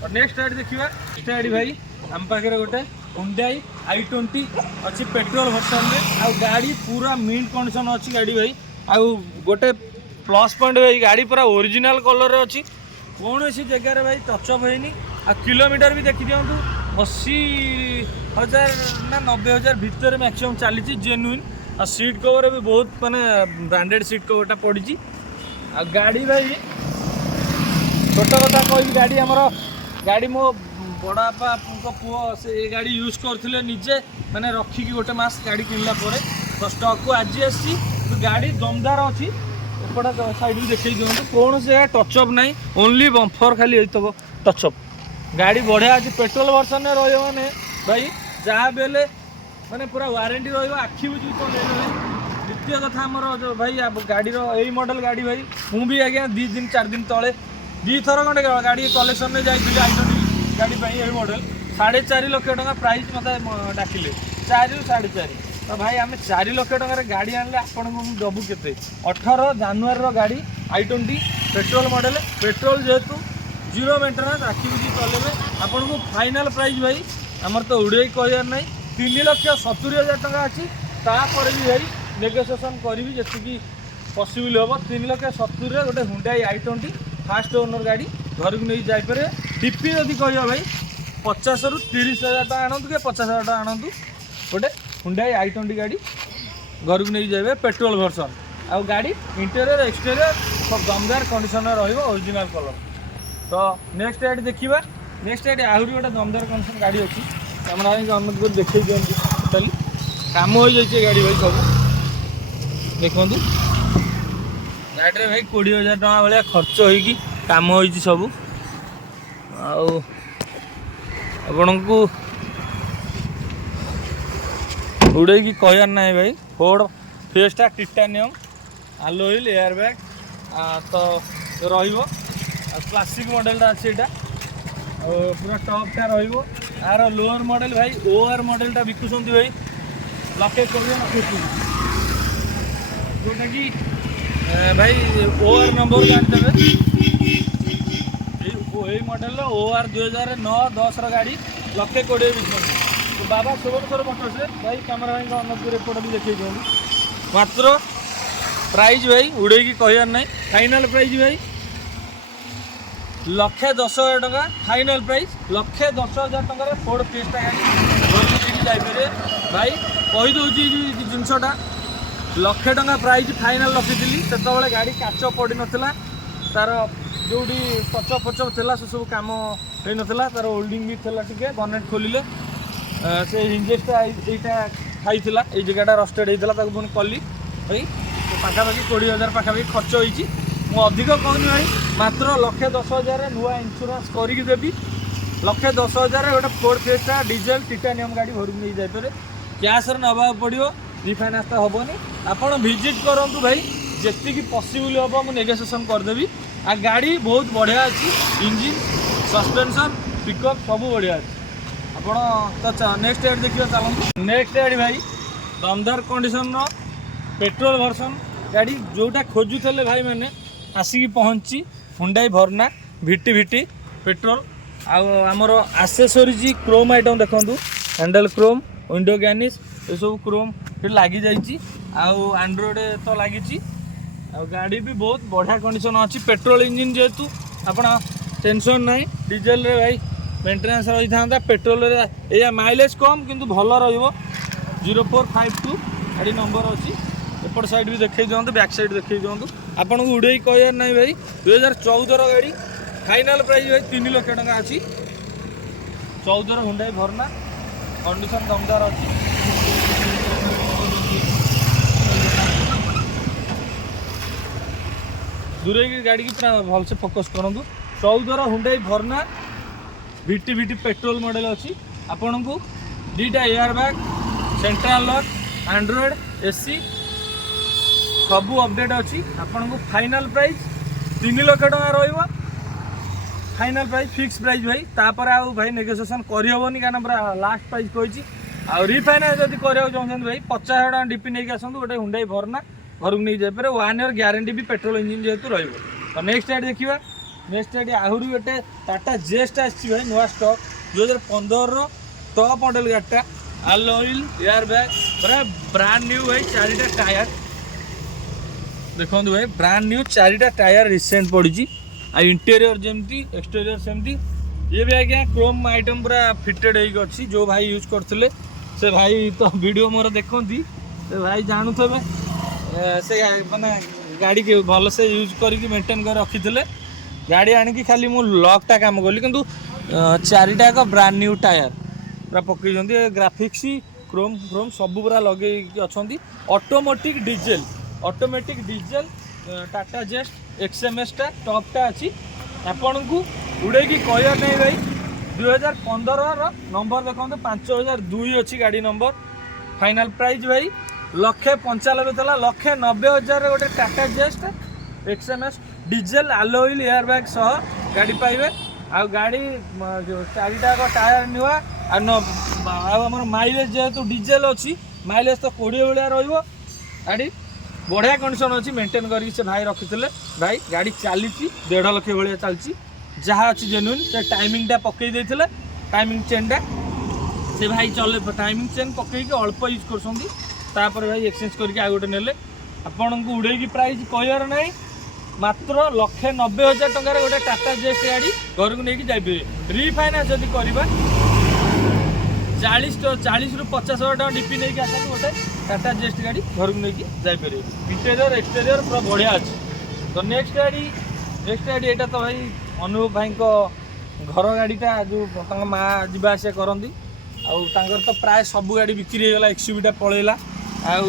और नेक्स्ट गाड़ी देखा नेक्स्ट गाड़ी भाई आम पाखे गोटे Hyundai i20 अच्छी पेट्रोल वर्सन में आ गाड़ी पूरा मिंट कंडीशन अच्छी गाड़ी भाई आ गोटे प्लस पॉइंट भाई गाड़ी पूरा ओरिजिनल कलर अच्छी कौन सी जगह भाई टचअप होनी आ किलोमीटर भी देखी दिखाँ 80,000 ना 90,000 भितर मैक्सिमम चली जेन्युइन आ सीट कवर भी बहुत माने ब्रांडेड सीट कवरटा पड़ी आ गाड़ी भाई छोट कथा कह गाड़ी आमर गाड़ी मो बड़ापा पुओ से गाड़ी यूज करते निजे मैंने रखिकी गोटे मास गाड़ी किनला तो स्टॉक को आज आसी गाड़ी दमदार अच्छी एपटा साइड देखी दिखाँ कौन से टचअप ना ओनली बम्फर खाली होता टचअप गाड़ी बढ़िया अच्छी पेट्रोल वर्सन में रही भाई जहाँ भी माने पूरा वारंटी रखी बुझी तो द्वितीय कथा आमर भाई गाड़ी यही मॉडल गाड़ी भाई मुझे आज्ञा 2 दिन 4 दिन तले 2 थर खंडे गाड़ी कलेक्शन में जाइए गाड़ी यही मॉडल 4.5 लाख टका प्राइस मतलब डाकिले 4 ରୁ 4.5 तो भाई आम 4 लाख टकर गाड़ी आने आपन को दबू के 18 जानुआरी गाड़ी i20 पेट्रोल मॉडल पेट्रोल जेहेतु 0 मेंटेनेंस आखि बुझी चलेबे आपन को फाइनल प्राइस भाई आमर तो उड़े कहर ना 3,70,000 टका अच्छी तापर भी भाई नेगोसिएशन करी जी पॉसिबल हम 3,70,000 गोटे Hyundai i20 फास्ट ओनर गाड़ी घर को नहीं जापे डीपी जदि कह भाई 50 ରୁ 30,000 टका आणतु कि 50,000 टका आणतु गोटे Hyundai i20 गाड़ी घर को नहीं जाए पेट्रोल वर्सन आ गाड़ी इंटेरियर एक्सटेरियर सब दमदार कंडीशन ओरिजिनल कलर। तो नेक्स्ट गाड़ी देखा नेक्स्ट गाड़ी आहरी गोटे दमदार कंडीशन गाड़ी अच्छी कैमेरा भाई अनुमति कर देखा दिखाई टोटाली कम हो जाए गाड़ी भाई सब देखु गाड़ी भाई 20,000 टका भाया खर्च होगी कम हो सब आपण को उड़े की कहर ना भाई Ford Fiesta Titanium alloy wheel air bag तो क्लासिक मॉडल अच्छे पूरा टॉपटा यार लोअर मॉडल भाई ओआर मॉडलटा बिकुंट भाई 1,20,000 जोटा कि भाई ओआर नंबर जानते यही मॉडल ओआर 2009-10 गाड़ी 1,20,000 बिकुंट तो बाबा सुबर्णेश्वर मोटर्स भाई कैमेरा भाई अनुमति रिपोर्ट भी देखिए मात्र प्राइस भाई उड़े की कहर ना फाइनाल प्राइस भाई 1,10,000 टका फाइनाल प्राइस 1,10,000 टकर फोर्ड फेस्टा गाड़ी जापर भाई कहीदे जिनसटा 1,00,000 टका प्राइस फाइनाल रखी से गाड़ी काच पड़ नाला तार जो पच पच था से सब कम हो नाला तार होल्डिंग भी टे बनेट खोलिले से हिंजेसटा यहाँ खाई ये जगह रस्टेड होता पुणी कली भाई पाखापाखि 20,000 पाखापाखि खर्च होती मुझे अधिक कहूनी भाई मात्र 1,10,000 नुआ इन्शुरांस करके देवी 1,10,000 गोटे फोर्ड फेस्टा डीजेल टाइटानियम गाड़ी घर नहीं जापे कैश नवा पड़ो रिफाइनान्स तो हेनी आपड़ भिजिट करूँ भाई जी पसिबल हम मुझे नेगोसिएशन करदेवी आ गाड़ी बहुत बढ़िया अच्छी इंजिन सस्पेंशन पिकअप सब बढ़िया अच्छी आप नेक्स्ट गाड़ी देखिए चलते नेक्स्ट गाड़ी भाई दमदार कंडीशन पेट्रोल वर्सन गाड़ी जोटा खोजुले भाई मैंने आसिक पहुँची हुंडाई भरना भिटी भिटी पेट्रोल आमर आसेसरीज क्रोम आइटम देखूँ हैंडल क्रोम विंडो ग्यानिश ये सब क्रोम लगी आंड्रॉइड तो लगी गाड़ी भी बहुत बढ़िया कंडीशन अच्छी पेट्रोल इंजिन जेहेतु आप टेंशन ना डीजेल रे भाई मेंटेनेंस रही था पेट्रोल या माइलेज कम किंतु भल रो0452 गाड़ी नंबर अच्छी एपट साइड भी देखा दिखाँ बैक साइड देखा दिखाँ आपन को उड़े कहर ना भाई 2014 गाड़ी फाइनाल प्राइस भाई 3,00,000 टका अच्छी 14 हुंडाई भरना कंडीशन दमदार अच्छी दूरे की गाड़ी की पूरा भलसे फोकस करूँ 14 हुंडाई भरना भिटी भिटी पेट्रोल मॉडल अच्छी आपन को 2टा air bag central lock Android AC सबू अपडेट अच्छी आपन को फाइनाल प्राइस 3,00,000 टका रहा फाइनाल प्राइस फिक्स प्राइस भाई तापर आउ भाई नेगोसिएशन करहबनी क्या पूरा लास्ट प्राइस कही रिफाइनान्स जब करने चाहते भाई 50,000 टका डीपी नहीं आसतु गोटे हुंडाई भरना घर को नहीं जापे 1 ईयर ग्यारंटी भी पेट्रोल इंजिन जेहेतु तो नेक्स्ट गाड़ी देखा नेक्स्ट गाड़ी आहरी गोटे टाटा जेस्ट आसी भाई नुआ स्टक 2015 टॉप मॉडल गाड़ीटा आलोइल एयर बैग पूरा ब्रांड न्यू भाई 4टा टायर देखो भाई ब्रांड न्यू 4टा टायर रिसेंट पड़ी इंटीरियर जमती एक्सटीरियर सेमती ये भी आज्ञा क्रोम आइटम पूरा फिटेड होगी जो भाई यूज करते से भाई तो वीडियो मोर देखती से भाई जानू थे से मैंने गाड़ी के भल से यूज करके मेंटेन कर रखी थे गाड़ी आणिकी खाली मु लॉकटा काम कली किंतु 4टा एक ब्रांड न्यू टायर पूरा पकई ग्राफिक्स क्रोम फ्रोम सब पूरा लगे अच्छा automatic diesel Tata Zest XMS टा टॉपटा अच्छी आपण को उड़े की कहर नहीं भाई 2015 नंबर देखो 5,002 अच्छी गाड़ी नंबर फाइनाल प्राइस भाई 1,95,000 था 1,90,000 गोटे Tata Zest XMS diesel alloy wheel air bag सह गाड़ी पाइबे आ गाड़ी 4टा टायर नुआ आम माइलेज जेहेतु डीजेल अच्छी माइलेज तो 20 भाया गाड़ी बढ़िया कंडीशन अच्छी मेंटेन करके से भाई रखी थे भाई गाड़ी चली 1.5 लाख भाया चलती जहाँ अच्छी जेन्युइन से टाइमिंगटा पकई देते टाइमिंग चेनटा से भाई चले टाइमिंग चेन पकई अल्प यूज कर भाई एक्सचेंज करके आउ गोटे नेले आपन को उड़े की प्राइस कहर ना मात्र 1,90,000 टकर गोटे टाटा जेस्ट गाड़ी घर को लेकिन जाइए रिफाइनान्स जब करवा 40 ରୁ 50,000 टका डीपी नहीं आस गोटे टाटा जेस्ट गाड़ी घर को लेकिन जापर इंटेरियर एक्सटेरियर पूरा बढ़िया अच्छे तो नेक्स्ट गाड़ी यहाँ तो भाई अनुभव भाई घर गाड़ीटा जो माँ जावा आसिया करती आउर तो प्राय सब गाड़ी बिक्री होगा एक्सयूवीटा पलैला आउ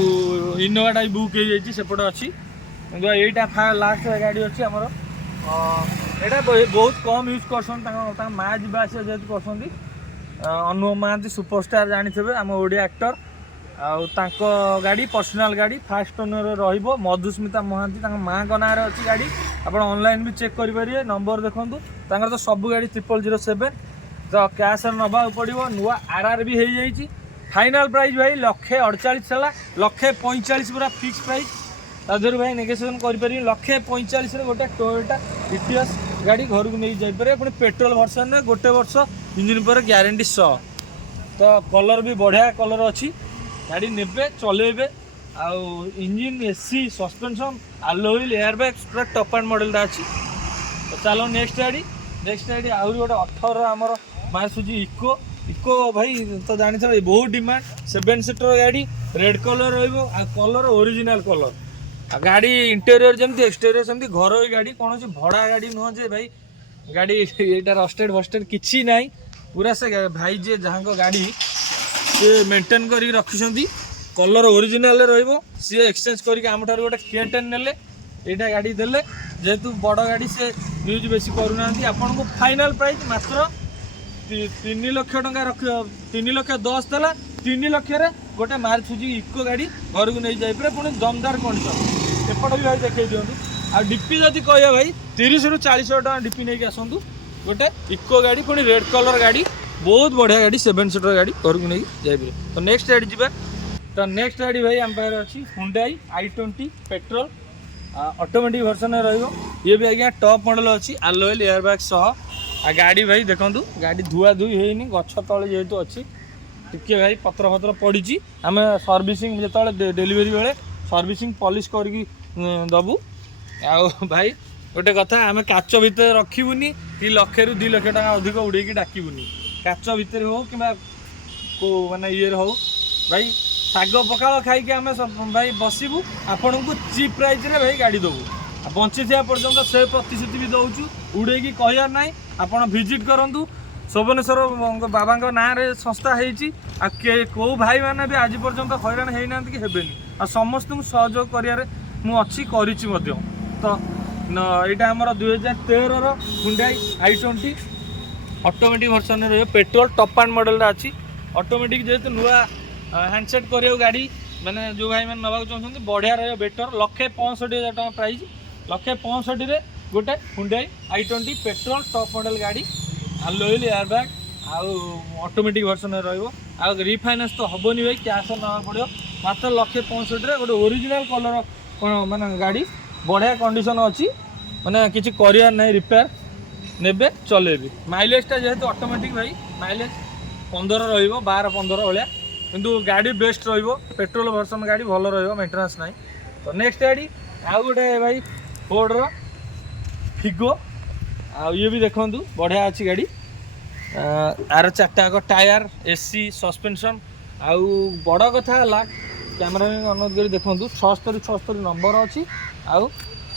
इनोवाटा भी बुक हो सेपटे अच्छी यहाँ लास्ट गाड़ी अच्छी आमर यहाँ बहुत कम यूज कर माँ जावा आसिया जेहतु कर अनुव महांती सुपरस्टार जानी आम ओडिया एक्टर आउ गाड़ी पर्सनाल गाड़ी फास्ट ओनर रहिबो मधुस्मिता महांती माँ का ना अच्छी गाड़ी आप ऑनलाइन भी चेक करेंगे नंबर देखूँ तो सब गाड़ी 0007 तो कैश नवा पड़ो नुआ आरआर भी हो जाइए फाइनाल प्राइस भाई 148 है 145 पूरा फिक्स प्राइस तादर भाई नेगोशिएशन करें 145 गोटे टोयोटा इटियोस गाड़ी घर को नहीं जापर पुणी पेट्रोल वर्सन में गोटे वर्ष इंजिन पर ग्यारंटी 100 तो कलर भी बढ़िया कलर अच्छी गाड़ी नेबे चलेबे आउ इंजिन एसी सस्पेंशन आलोइल एयरबैग पूरा टप एंड मॉडलटा अच्छी तो चलो नेक्स्ट गाड़ी आहरी गोटे 18 आमर मारुति इको इको भाई तो जानी बहुत डिमांड 7 सीटर गाड़ी रेड कलर रलर ओरिजिनल कलर गाड़ी इंटेरियर जमी एक्सटेरियर सेमती घर गाड़ी कौन भड़ा गाड़ी नुह जे भाई गाड़ी यहाँ रस्टेड फस्टेड किसी ना पूरा से भाई जे जहाँ गाड़ी सी मेंटेन कर रखिंट कलर ओरिजिनल सी एक्सचेंज करके आम ठार गोटे K10 नेले यहाँ गाड़ी देले जेहेतु बड़ गाड़ी से यूज बेसी करूना आपन को फाइनाल प्राइस मात्र 3 लाख टका रख 3 लाख 10 देला 3 लाख गोटे मारुति इको गाड़ी घर को नहीं जाए पुणी दमदार कंडीशन एपट भी भाई देखा दिखाँ आ डीपी जदि कह भाई 30 ରୁ 40 टका डीपी नहीं आसतु गोटे इको गाड़ी पुणी रेड कलर गाड़ी बहुत बढ़िया गाड़ी 7 सीटर गाड़ी घर को नहीं जाए तो नेक्स्ट गाड़ी जी तो नेक्स्ट गाड़ी भाई आम पाखे अच्छी Hyundai i20 petrol automatic version ये भी आज्ञा टॉप मॉडल अच्छी आलोइल एयरबैग सह आ गाड़ी भाई देखूँ गाड़ी धुआ धुई होनी गछ तले जेहेतु अच्छी टिके भाई पत्र फत्र पड़ी आम सर्विसिंग जो डेलीवरी बेले सर्विसिंग पॉलिश करके दबू आउ भाई गोटे कथा आम काच भितर रखीबुनी कि 1 ରୁ 2 लाख टका अधिक उड़े डाकबुनी काच भितर हो कि माने ये हो भाई शाग पखाड़ खाई आम भाई बसबू आपण को चीप प्राइस रे भाई गाड़ी देवु बंची था पर्यटन 100% भी दौचु उड़े कहर ना आपड़ भिजिट करूँ शोभनेश्वर बाबा ना संस्था है कौ भाई मैंने भी आज पर्यटन हैरान होना कि हेबेनी आ समस्त सहयोग कर अच्छी तो यहाँ आमर 2013 Hyundai i20 ऑटोमेटिक वर्जन रही पेट्रोल टॉप एंड मॉडल अच्छी ऑटोमेटिक जेहेतु नुआ हैंडसेट कर गाड़ी मैंने जो भाई मैंने नवा चाहते बढ़िया रही बेटर 165,000 टका प्राइस 165,000 गोटे Hyundai i20 petrol top model गाड़ी आलोइल एयरबैग आउ ऑटोमेटिक वर्जन रही रिफाइनान्स तो हेनी भाई कैश ना पड़ो मात्र 165,000 गोटे ओरिजिनल कलर माने गाड़ी बढ़िया कंडीशन अच्छी माने किसी कर ना रिपेयर नेबे चलेबे माइलेजटा जेहेतु ऑटोमेटिक भाई माइलेज 15 12-15 भाया किंतु गाड़ी बेस्ट पेट्रोल वर्जन गाड़ी भल मेंटेनेंस ना तो नेक्स्ट गाड़ी आउ गोटे भाई फोर्डर फिगो आ ये भी देखूँ बढ़िया अच्छी गाड़ी आर 4टा टायर एसी सस्पेंशन आउ बड़ कथा है कैमेरा अनुरोध कर देखूँ 76 नंबर अच्छी आउ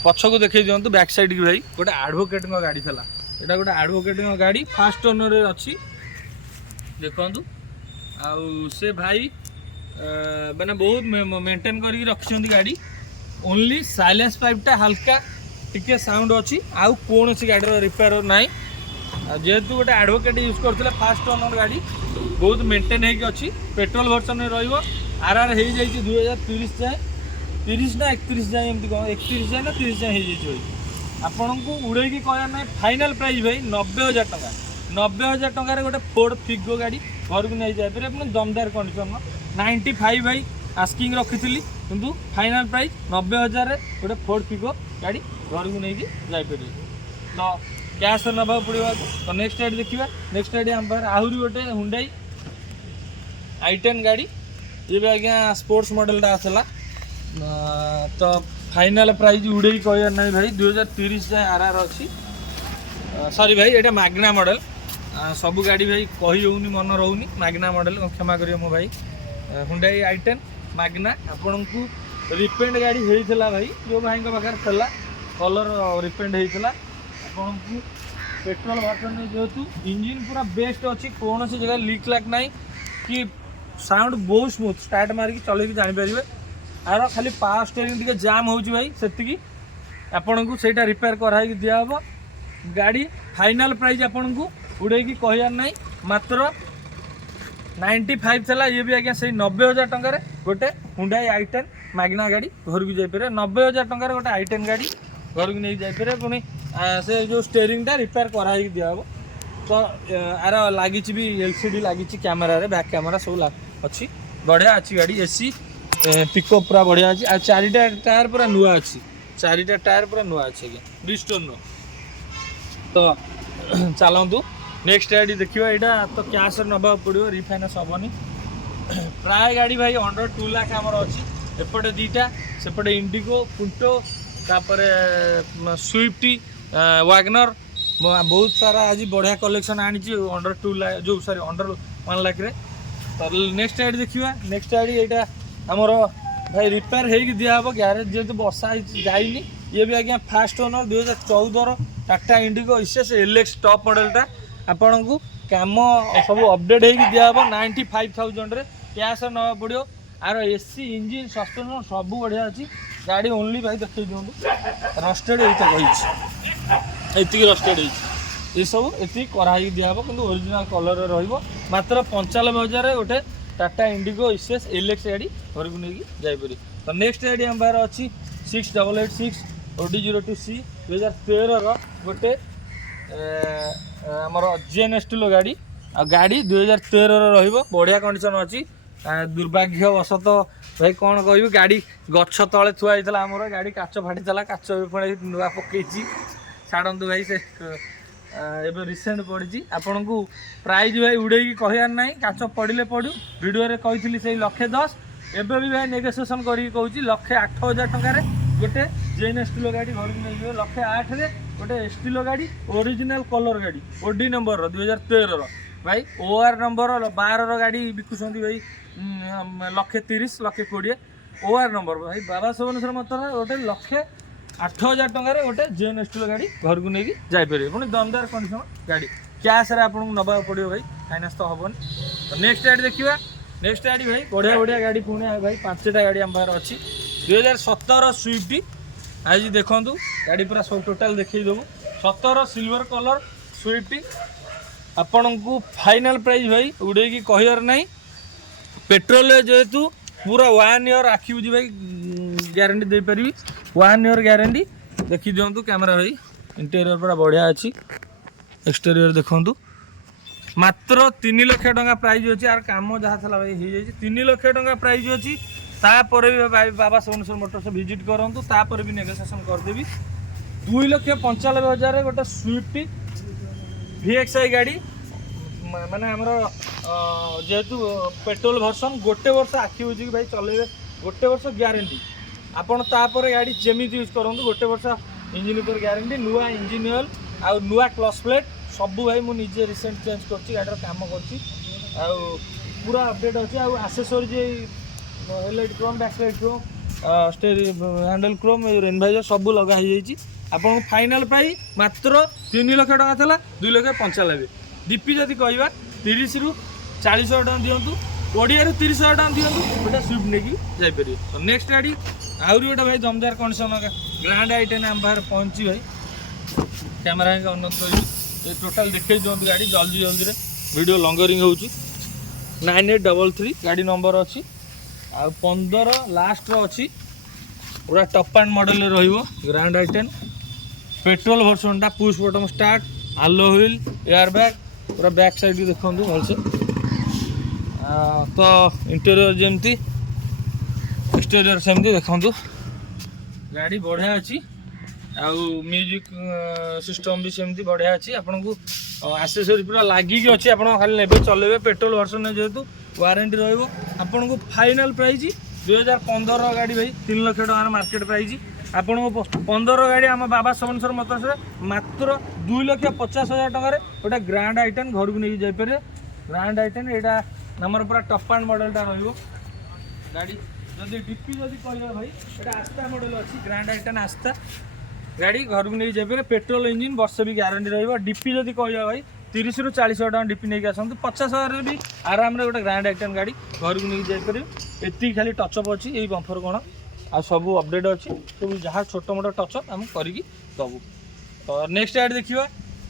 पछक देखी दिखाँ बैक साइड की भाई गोटे एडवोकेट गाड़ी था यहाँ गोटे एडवोकेट गाड़ी फास्ट ओनर अच्छी देखूँ आउ से भाई मैंने बहुत मेंटेन करके रखिंट गाड़ी ओनली साइलेंस पाइपटा हल्का टिके साउंड अच्छी आउ कौन सी गाड़ी रिपेयर ना जेहेतु गोटे एडवोकेट यूज करते फास्ट ओनर गाड़ी बहुत मेंटेन होगी पेट्रोल वर्जन आर हो जाए 2030 जाए 30 ना 31 जाए एमती कह 31 जाए ना 30 जाए हो आपन को उड़े कहना ना फाइनाल प्राइस भाई 90,000 टका 90,000 टकर गोटे फोर्ड फिगो गाड़ी घर को नहीं जाए अपने दमदार कंडीशन 95 भाई आस्किंग रखी किंतु फाइनाल प्राइस 90,000 गोटे फोर्ड फिगो गाड़ी घर को नहीं जापर तो कैश ना पड़ो तो नेक्स्ट गाड़ी देखा नेक्स्ट गाड़ी आम पाखे आहरी गोटे Hyundai i10 गाड़ी ये भी आज्ञा स्पोर्ट्स मॉडलटा आसला तो फाइनाल प्राइस उड़े कहर ना भाई 2030 जाए आर अच्छी सॉरी भाई ये मैग्ना मॉडल सब गाड़ी भाई कही होनी मन रोनी मैग्ना मॉडल क्षमा करिए मो भाई Hyundai i10 मैग्ना आपन को रिपेंट गाड़ी होता भाई जो भाई पाखे कलर रिपेंट होता आपन को पेट्रोल वर्जन जेहेतु इंजिन पूरा बेस्ट अच्छी कौन सी जगह लीक लाक ना कि साउंड बहुत स्मूथ स्टार्ट मारिकी चलेकी जानीपर आर खाली पावर स्टेयरिंग टे जाम हो भाई से आपन को सहीटा रिपेयर कराई दिहब गाड़ी फाइनाल प्राइस आपन को उड़े कहर ना मात्र 95 थला ये भी आज्ञा से 90,000 टकर गोटे हुंडाई i10 मागना गाड़ी घर को जापर 90,000 टकर गोटे i10 गाड़ी घर को नहीं जापर पुणी से जो स्टेयरिंगटा रिपेयर कराई दिहब तो यार लगी भी एलसीडी लगी कैमेरा रे बैक कैमेरा सब अच्छी बढ़िया अच्छी गाड़ी एसी पिकअप पूरा बढ़िया अच्छी आ चारिटा टायर पूरा नुआ अच्छी चारिटा टायर पूरा नुआ अच्छी आज्ञा रिस्टोन नो तो चलतु नेक्स्ट गाड़ी देखिए यहाँ तो कैश नवा पड़ो रिफाइनान्स हेनी प्राय गाड़ी भाई अंडर 2 लाख आमर अच्छी एपटे दुईटा सेपटे इंडिगो पुंटो तापर स्विफ्ट वैगनर बहुत सारा आज बढ़िया कलेक्शन आनी अंडर 2 लाख जो सॉरी अंडर 1 लाख रे तो नेक्स्ट गाड़ी देखिए नेक्स्ट गाड़ी यहाँ आमर भाई रिपेयर हो दिहब ग्यारेज जेहतु बर्षा जाइनी ये भी आज्ञा first owner 2014 Tata Indigo ECS LX top मॉडलटा आपन को काम सब अपडेट हो दिहब 95,000 रे कैश नवा पड़ो आर एसी इंजिन सस्पेंशन सब बढ़िया अच्छी गाड़ी ओनली भाई देखिए दिखाँ रस्टेड ये रस्टेड ये सब ये कराई दिहब कि ओरिजिनल कलर रत्र 95,000 गोटे टाटा इंडिगो इसेस एलएक्स गाड़ी घर को लेकिन जापर तो नेक्स्ट गाड़ी आम पाखे अच्छी 6886 OD02C 2013 गोटे आमर GNST गाड़ी आ गाड़ी 2013 बढ़िया कंडीशन अच्छी दुर्भाग्यवशत भाई कौन कह गाड़ी गछ तले थुआ आमर गाड़ी काच फाटी काच भी नुआ पकई छाड़ू भाई से एवं रिसेंट पड़ी आपन को प्राइज भाई उड़े कहर ना काच पड़े पड़ू वीडियो कही से 110,000 एवं भी भाई नेगोसिएसन करी कहूँ 108,000 टकर गोटे GNST गाड़ी घर को नहीं 108,000 गोटे ST गाड़ी ओरिजिनल कलर गाड़ी OD नंबर 2013 भाई OR नंबर 12 गाड़ी बिकुंट भाई 130,000 120,000 OR नंबर भाई बाबा सुभनेश्वर मतर गोटे 108,000 टकर गोटे GNST गाड़ी घर को लेकिन जापर पुणी दमदार कंडीशन गाड़ी कैश आपको नवा पड़ो भाई फाइनान्स तो हेनी तो नेक्स्ट गाड़ी देखा नेक्स्ट गाड़ी भाई बढ़िया बढ़िया गाड़ी पुणी भाई 5टा गाड़ी आम पाखे अच्छी 2017 स्विफ्ट आज देखूँ गाड़ी पूरा सब टोटाल देखीदेबू 17 सिल्वर कलर स्विफ्ट आपण को फाइनाल प्राइस भाई उड़े कहर ना पेट्रोल जेहेतु पूरा 1 ईयर आखि बुझी भाई ग्यारंटी दे पारि 1 ईयर ग्यारंटी देखी दिंतु कैमेरा भाई इंटेरियर पूरा बढ़िया अच्छी एक्सटेरियर देखूँ मात्र 3 लाख टका प्राइज अच्छी यार कम जहाँ था भाई हो जाए 3 लाख टका प्राइज अच्छी तापर भी भाई बाबा सुभनेश्वर मोटर्स विजिट करूँ तापर भी नेगोसिएसन करदेवी 2,95,000 गोटे स्विफ्ट VXI गाड़ी माने आमर जेहेतु पेट्रोल वर्सन गोटे वर्ष आखि बुझी भाई चलेबे गोटे वर्ष ग्यारंटी आपन तापर गाड़ी जमी यूज करूँ गोटे वर्ष इंजिन पर ग्यारंटी नुआ इंजिन ऑयल आ नुआ क्लच प्लेट सब भाई मुझे रिसेंट चेंज कर गाड़ी काम कर पूरा अपडेट अच्छे accessories headlight chrome backlight chrome steering handle chrome rain visor सब लगा ही आपन फाइनाल प्राइस मात्र 3 लाख टका था 2,95,000 डीपी जदि कहवा 30 ରୁ 40,000 टका दिंतु 20 ରୁ 30,000 टका दिंतु गोटे स्विफ्ट नहीं जापर तो नेक्स्ट गाड़ी आहरी गोटे भाई दमदार कंडीशन ग्रांड i10 आम पाखे पहुँची भाई कैमेरा अनुरोध करी ये टोटाल देखे दिखाँ गाड़ी जल्दी जल्दी वीडियो लंगरिंग हो 9833 गाड़ी नंबर अच्छी आ 15 लास्ट अच्छी पूरा top end model Grand i10 petrol वर्सनटा push button start alloy wheel air bag पूरा बैक साइड भी देखो भलसे तो इंटेरियर जमती एक्सटेरियर सेमती देखो गाड़ी बढ़िया अच्छी आउ म्यूजिक सिस्टम भी सेमती बढ़िया अच्छी आपन को आसेसरी पूरा लागिक अच्छी आप खाली ने चलेबे पेट्रोल वर्सन जेहेतु वारंटी रहिबो आपन को फाइनल प्राइस 2015 गाड़ी भाई 3 लाख टका मार्केट प्राइस आपन को 15 गाड़ी आम बाबा सुभनेश्वर मोटर्स मात्र 2,50,000 टकर गोटे ग्रांड i10 घर को नहीं जापर ग्रांड i10 यहाँ आमर पूरा टप एंड मॉडलटा गाड़ी जदि डीपी जदि कह भाई ये आस्था मॉडल अच्छी ग्रांड i10 आस्था गाड़ी घर को नहीं जापर पेट्रोल इंजिन वर्ष भी ग्यारंटी रही डीपी जब कह भाई 30 ରୁ 40 हज़ार टका डीपी नहीं आसतु 50,000 भी आराम गोटे ग्रांड एक्टन गाड़ी घर को नहीं जापर ये खाली टचअप अच्छी यही बम्फर कौन आ सब अपडेट अच्छी सब जहाँ छोट मोट टचअप आम करके दबू। तो नेक्स्ट गाड़ी देखा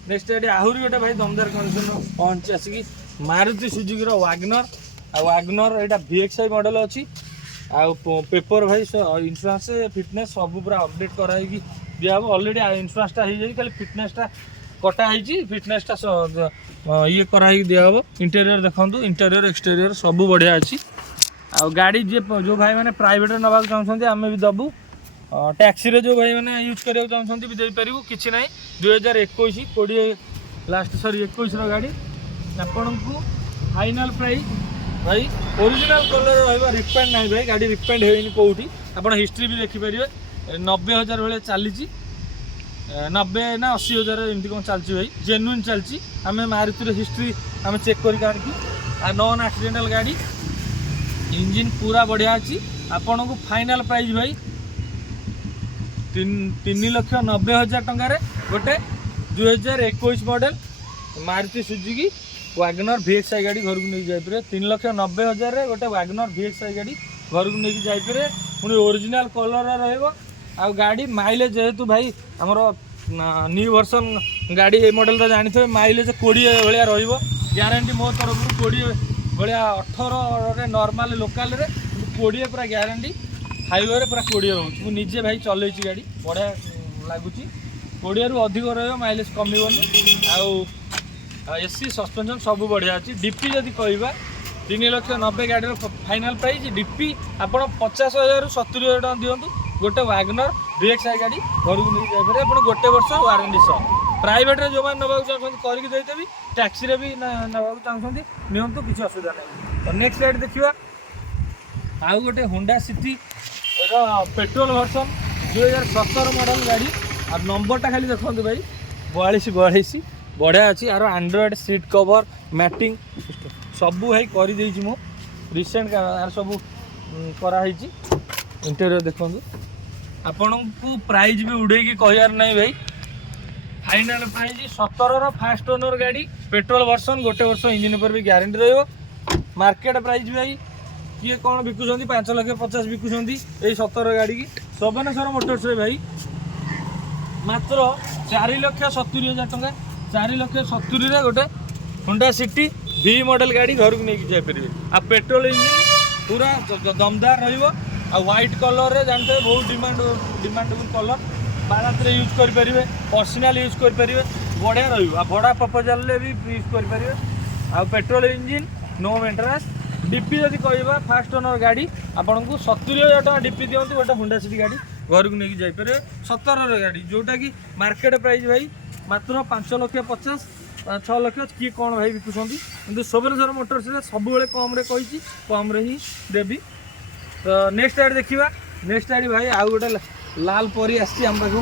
नेक्स्ट गाड़ी आहरी गोटे भाई दमदार कंडीशन पहुँच आसिक मारुति सुजुकी वागनर वागनर यहाँ VXI मॉडल अच्छी पेपर भाई इंश्योरेंस फिटनेस सब पूरा अपडेट कराई दिया ऑलरेडी इंश्योरेंसटा हो जाए खाली फिटनेसटा कटाई फिटनेसटा ये कराई दिया इंटेरियर देखो इंटेरियर एक्सटेरियर सब बढ़िया अच्छी आ गाड़ी जी जो भाई मैंने प्राइवेट नवा चाहते आम भी दबू टैक्सी रे जो भाई मैंने यूज करने चाहते भी देपारू कि ना 2021 20 लास्ट सरी 21 गाड़ी आपण को फाइनाल प्राइस भाई ओरिजिनल कलर रहा रिपेंड ना भाई गाड़ी रिपेंड होनी कौटी आप हिस्ट्री भी देखिपर 90,000 बेले चली 90 ना 80,000 एमती कौन चलती भाई जेन्युइन चलती आम मारुतिर हिस्ट्री आम चेक कर नॉन एक्सीडेंटल गाड़ी इंजिन पूरा बढ़िया अच्छी आपन को फाइनाल प्राइस भाई 3,90,000 टकर गोटे 2021 model Maruti Suzuki Wagner VXI गाड़ी घर को नहीं जापर 3,90,000 गोटे वागनर VXI गाड़ी घर को नहीं जापर पुणी ओरिजिनल कलर रहा गाड़ी माइलेज जेहेतु भाई आमर न्यू वर्सन गाड़ी ये मॉडल तो जानी थे माइलेज 20 भाया ग्यारंटी मो तरफ 20 भाया 18 नॉर्मल लोकल 20 पूरा ग्यारंटी हाईवे रे पूरा 20 रोचे मुझे भाई चल गाड़ी बढ़िया लगुच 20 रु अधिक रहा माइलेज कमी एसी सस्पेंशन सब बढ़िया अच्छी डीपी जदि कह 3,90,000 गाड़ी फाइनाल प्राइस डीपी आप 50,000 ରୁ 70,000 टका दिंतु गोटे वागनर VXI गाड़ी घर को नहीं जापर आप गोटे वर्ष वारंटी सह प्राइवेट जो मैंने नवा चाहते करके देदेवी टैक्सी रे भी नवा चाहते नियंतु किसी असुविधा नहीं। तो नेक्स्ट गाड़ी देखा आउ गोटे Honda City petrol version 2017 model गाड़ी और नंबरटा खाली देखते भाई 4242 बढ़िया अच्छी यार एंड्रॉयड सीट कवर मैटिंग सबू भाई कर रिसेंट यार सब कराई इंटेरियर देखो आपण को प्राइस भी उड़े कहार नहीं भाई फाइनाल प्राइस 17 फास्ट ओनर गाड़ी पेट्रोल वर्सन गोटे वर्ष इंजिन पर भी ग्यारंटी रही मार्केट प्राइस भी भाई किए कौन बिकुंट 5,50,000 बिकुंट यही 17 गाड़ी की सवनेश्वर मोटर्स रे भाई मात्र 4,70,000 टका 4,70,000 गोटे होंडा सिटी V मॉडल गाड़ी घर को नहीं जापर आ पेट्रोल इंजिन पूरा दमदार रही व्हाइट कलर रे जानते बहुत डिमांडेबल कलर बारात रे यूज करेंगे पर्सनाल यूज करेंगे बढ़िया रही बड़ा प्रपोजाल भी यूज करेंगे आ पेट्रोल इंजिन नो मेंटेनेंस डीपी जब कह फास्ट ओनर गाड़ी आपन को 70,000 टका डीपी दिंतु गोटे होंडा सिटी गाड़ी घर को नहीं जापर 17 गाड़ी जोटा कि मार्केट प्राइस भाई मात्र 5,50,000 6 लाख किए कौन भाई बिकुंट कि सवनेश्वर मोटर्स सब कम कही कम ही देवी। तो नेक्स्ट गाड़ी देखा नेक्स्ट गाड़ी भाई आउ गोटे लाल परी आसी आम पाक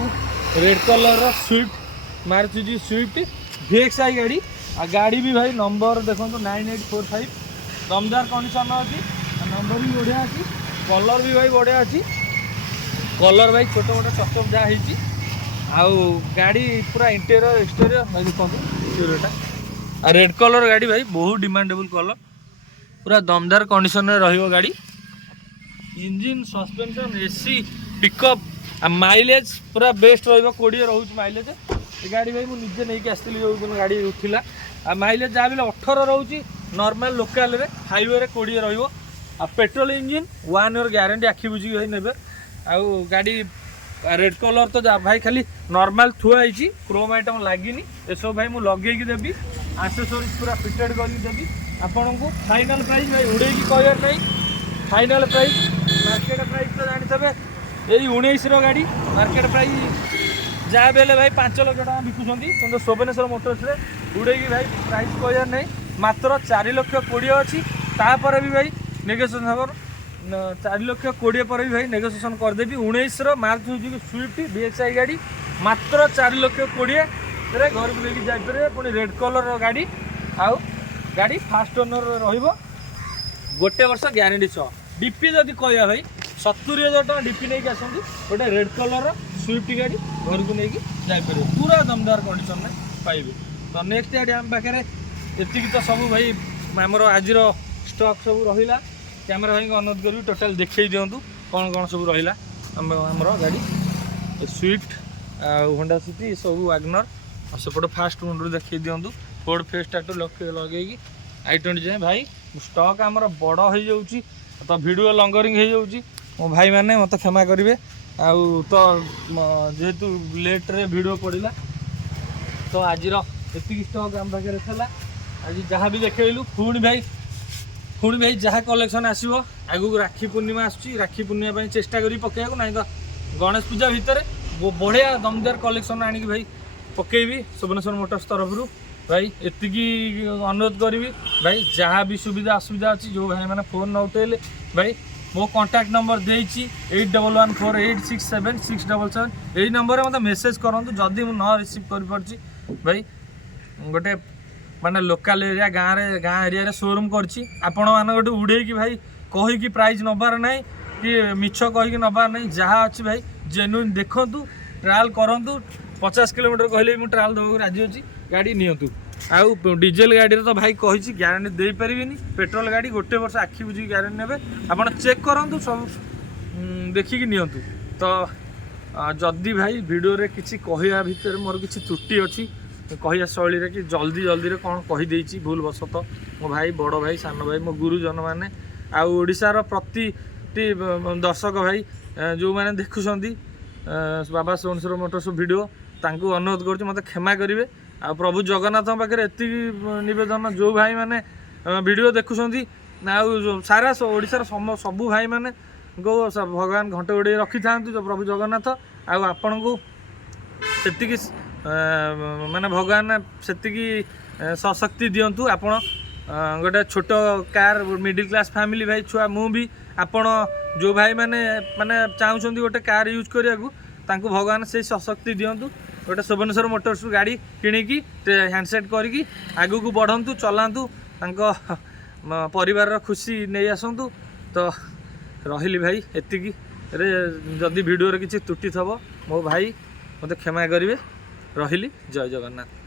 red colour Swift Maruti Swift VXI गाड़ी आ गाड़ी भी भाई नंबर देखो 9845 दमदार कंडीशन अच्छी नंबर भी बढ़िया अच्छी कलर भी भाई बढ़िया अच्छी कलर भाई छोट मोट चकचक जहाँ आउ गाड़ी पूरा इंटेरियर एक्सटेरियर भाई देखो इंटेरियरटा रेड कलर गाड़ी भाई बहुत डिमांडेबल कलर पूरा दमदार कंडीशन में रही गाड़ी इंजिन सस्पेंशन एसी पिकअप आ माइलेज पूरा बेस्ट रही रोच माइलेज ये गाड़ी भाई मुझे नहीं आसती जो दिन गाड़ी उठिला आ माइलेज जहाँ भी 18 रोचे नॉर्मल लोकल रे हाईवे रे 20 रही आ पेट्रोल इंजिन 1 ईयर ग्यारंटी आखि बुझी भाई ने आउ गाड़ी रेड कलर तो भाई खाली नॉर्मल थुआई क्रोम आइटम लगिनी ये सब भाई मुझे लगे देवी एक्सेसरीज पूरा फिटेड करके देवी आपन को फाइनाल प्राइस भाई उड़े कह नहीं फाइनाल प्राइस मार्केट प्राइस तो जानते यही 19 गाड़ी मार्केट प्राइस जहाँ बेले भाई 5,00,000 टका बिकुंट कि सवनेश्वर मोटर्स उड़े भाई प्राइस कह नहीं मात्र 4,20,000 अच्छी तापर भी भाई नेगोशिएशन हम 4,20,000 पर भी भाई नेगोशिएशन करदेवी 19 मारुति सुजुकी स्विफ्ट VXI गाड़ी मात्र 4,20,000 घर को लेकिन जापर पुणी रेड कलर गाड़ी आउ गाड़ी फास्ट ओनर रोटे वर्ष ग्यारंटी सह डीपी जदि कह भाई 70,000 टका डीपी नहीं आसती गोटे रेड कलर स्विफ्ट गाड़ी घर को लेकिन जापर पूरा दमदार कंडीशन में पाइबे। तो नेक्स्ट गाड़ी आम पाखे एति तो सब भाई आमर आज स्टॉक सब रहा कैमेरा भाई अनुरोध करी टोटाल देखी दिंतु कौन कौन सब रहा आमर गाड़ी स्विफ्ट होंडा सिटी सब वागनर सेपट फास्ट मुंड देखी दिंतु फोर्ड फेस्टा टू लगे i20 जाए भाई स्टॉक आमर बड़ हो जाऊँगी तो वीडियो लंगरिंग हो जाऊँगी मो भाई मैंने मत क्षमा करेंगे आउ तो जेहेतु लेट्रे वीडियो पड़ा तो आज एति स्टॉक आम पाखे था आज जहाँ भी देखलु पुणी भाई जहाँ कलेक्शन आसो आगू राखी पूर्णिमा आसूँ राखी पूर्णिमा चेष्टा करी पकेबू ना तो गणेश पूजा भितर बढ़िया दमदार कलेक्शन आणिक भाई पकेबी सुभनेश्वर मोटर्स तरफ भाई एतिकी अनुरोध करी भाई जहाँ भी सुविधा असुविधा अच्छी जो भाई मैंने फोन न उठेले भाई मो कांटेक्ट नंबर देती 8114867677 यही नंबर मत मेसेज करूँ जदि मुझे न रिसीव कर भाई गोटे माने लोकल एरिया गाँ एरिया शोरूम करछि आपण मान गोटे उड़े कि भाई कहीकि प्राइस नबार ना कि मिछ कहीकि नबार ना जहाँ अच्छी भाई जेन्युइन देखु ट्रायल करूँ 50 किलोमीटर कहले मुझे ट्रायल देवाक राजी अच्छी गाड़ी नियंतु आउ डीजेल गाड़ी तो भाई कही ग्यारंटी दे पारिनी पेट्रोल गाड़ी गोटे वर्ष आखि बुझी ग्यारंटी नेबे आप चेक करूँ सब देखिकी नियंतु तो जदि भाई वीडियो रे किसी कहया भितर मोर किसी त्रुटि अच्छी कहया शैली रे कि जल्दी जल्दी रे कौन कहीदेची भूल बसत मो भाई बड़ भाई सान भाई मो गुरुजन मैंने आशार प्रति दर्शक भाई जो मैंने देखुंट बाबा सुभनेश्वर मोटर्स वीडियो तांकु अनुरोध कर मत क्षमा करेंगे आ प्रभु जगन्नाथ पाखे एति नवेदन जो भाई मैंने वीडियो देखुंट सारा ओडिशार सबू भाई मैंने को भगवान घंटे उड़े रखी था जो प्रभु जगन्नाथ आपण को सेतिकी माने भगवान सेतिकी सशक्ति दिंतु आपण गोटे छोट कार मिडिल क्लास फैमिली भाई छुआ मु भी आपण जो भाई मैंने माने चाहूँ गोटे कार यूज करिया तांकु भगवान से सशक्ति दिंतु गोटे सुभनेश्वर मोटर्स गाड़ी किणिकी हैंडसेट करी आगू को बढ़ंतु चलांतु तांको परिवार खुशी नहीं आसतु तो रही भाई एतिकी रे जदि वीडियो किसी त्रुटि थब मो भाई मत क्षमा करेंगे रही जय जगन्नाथ।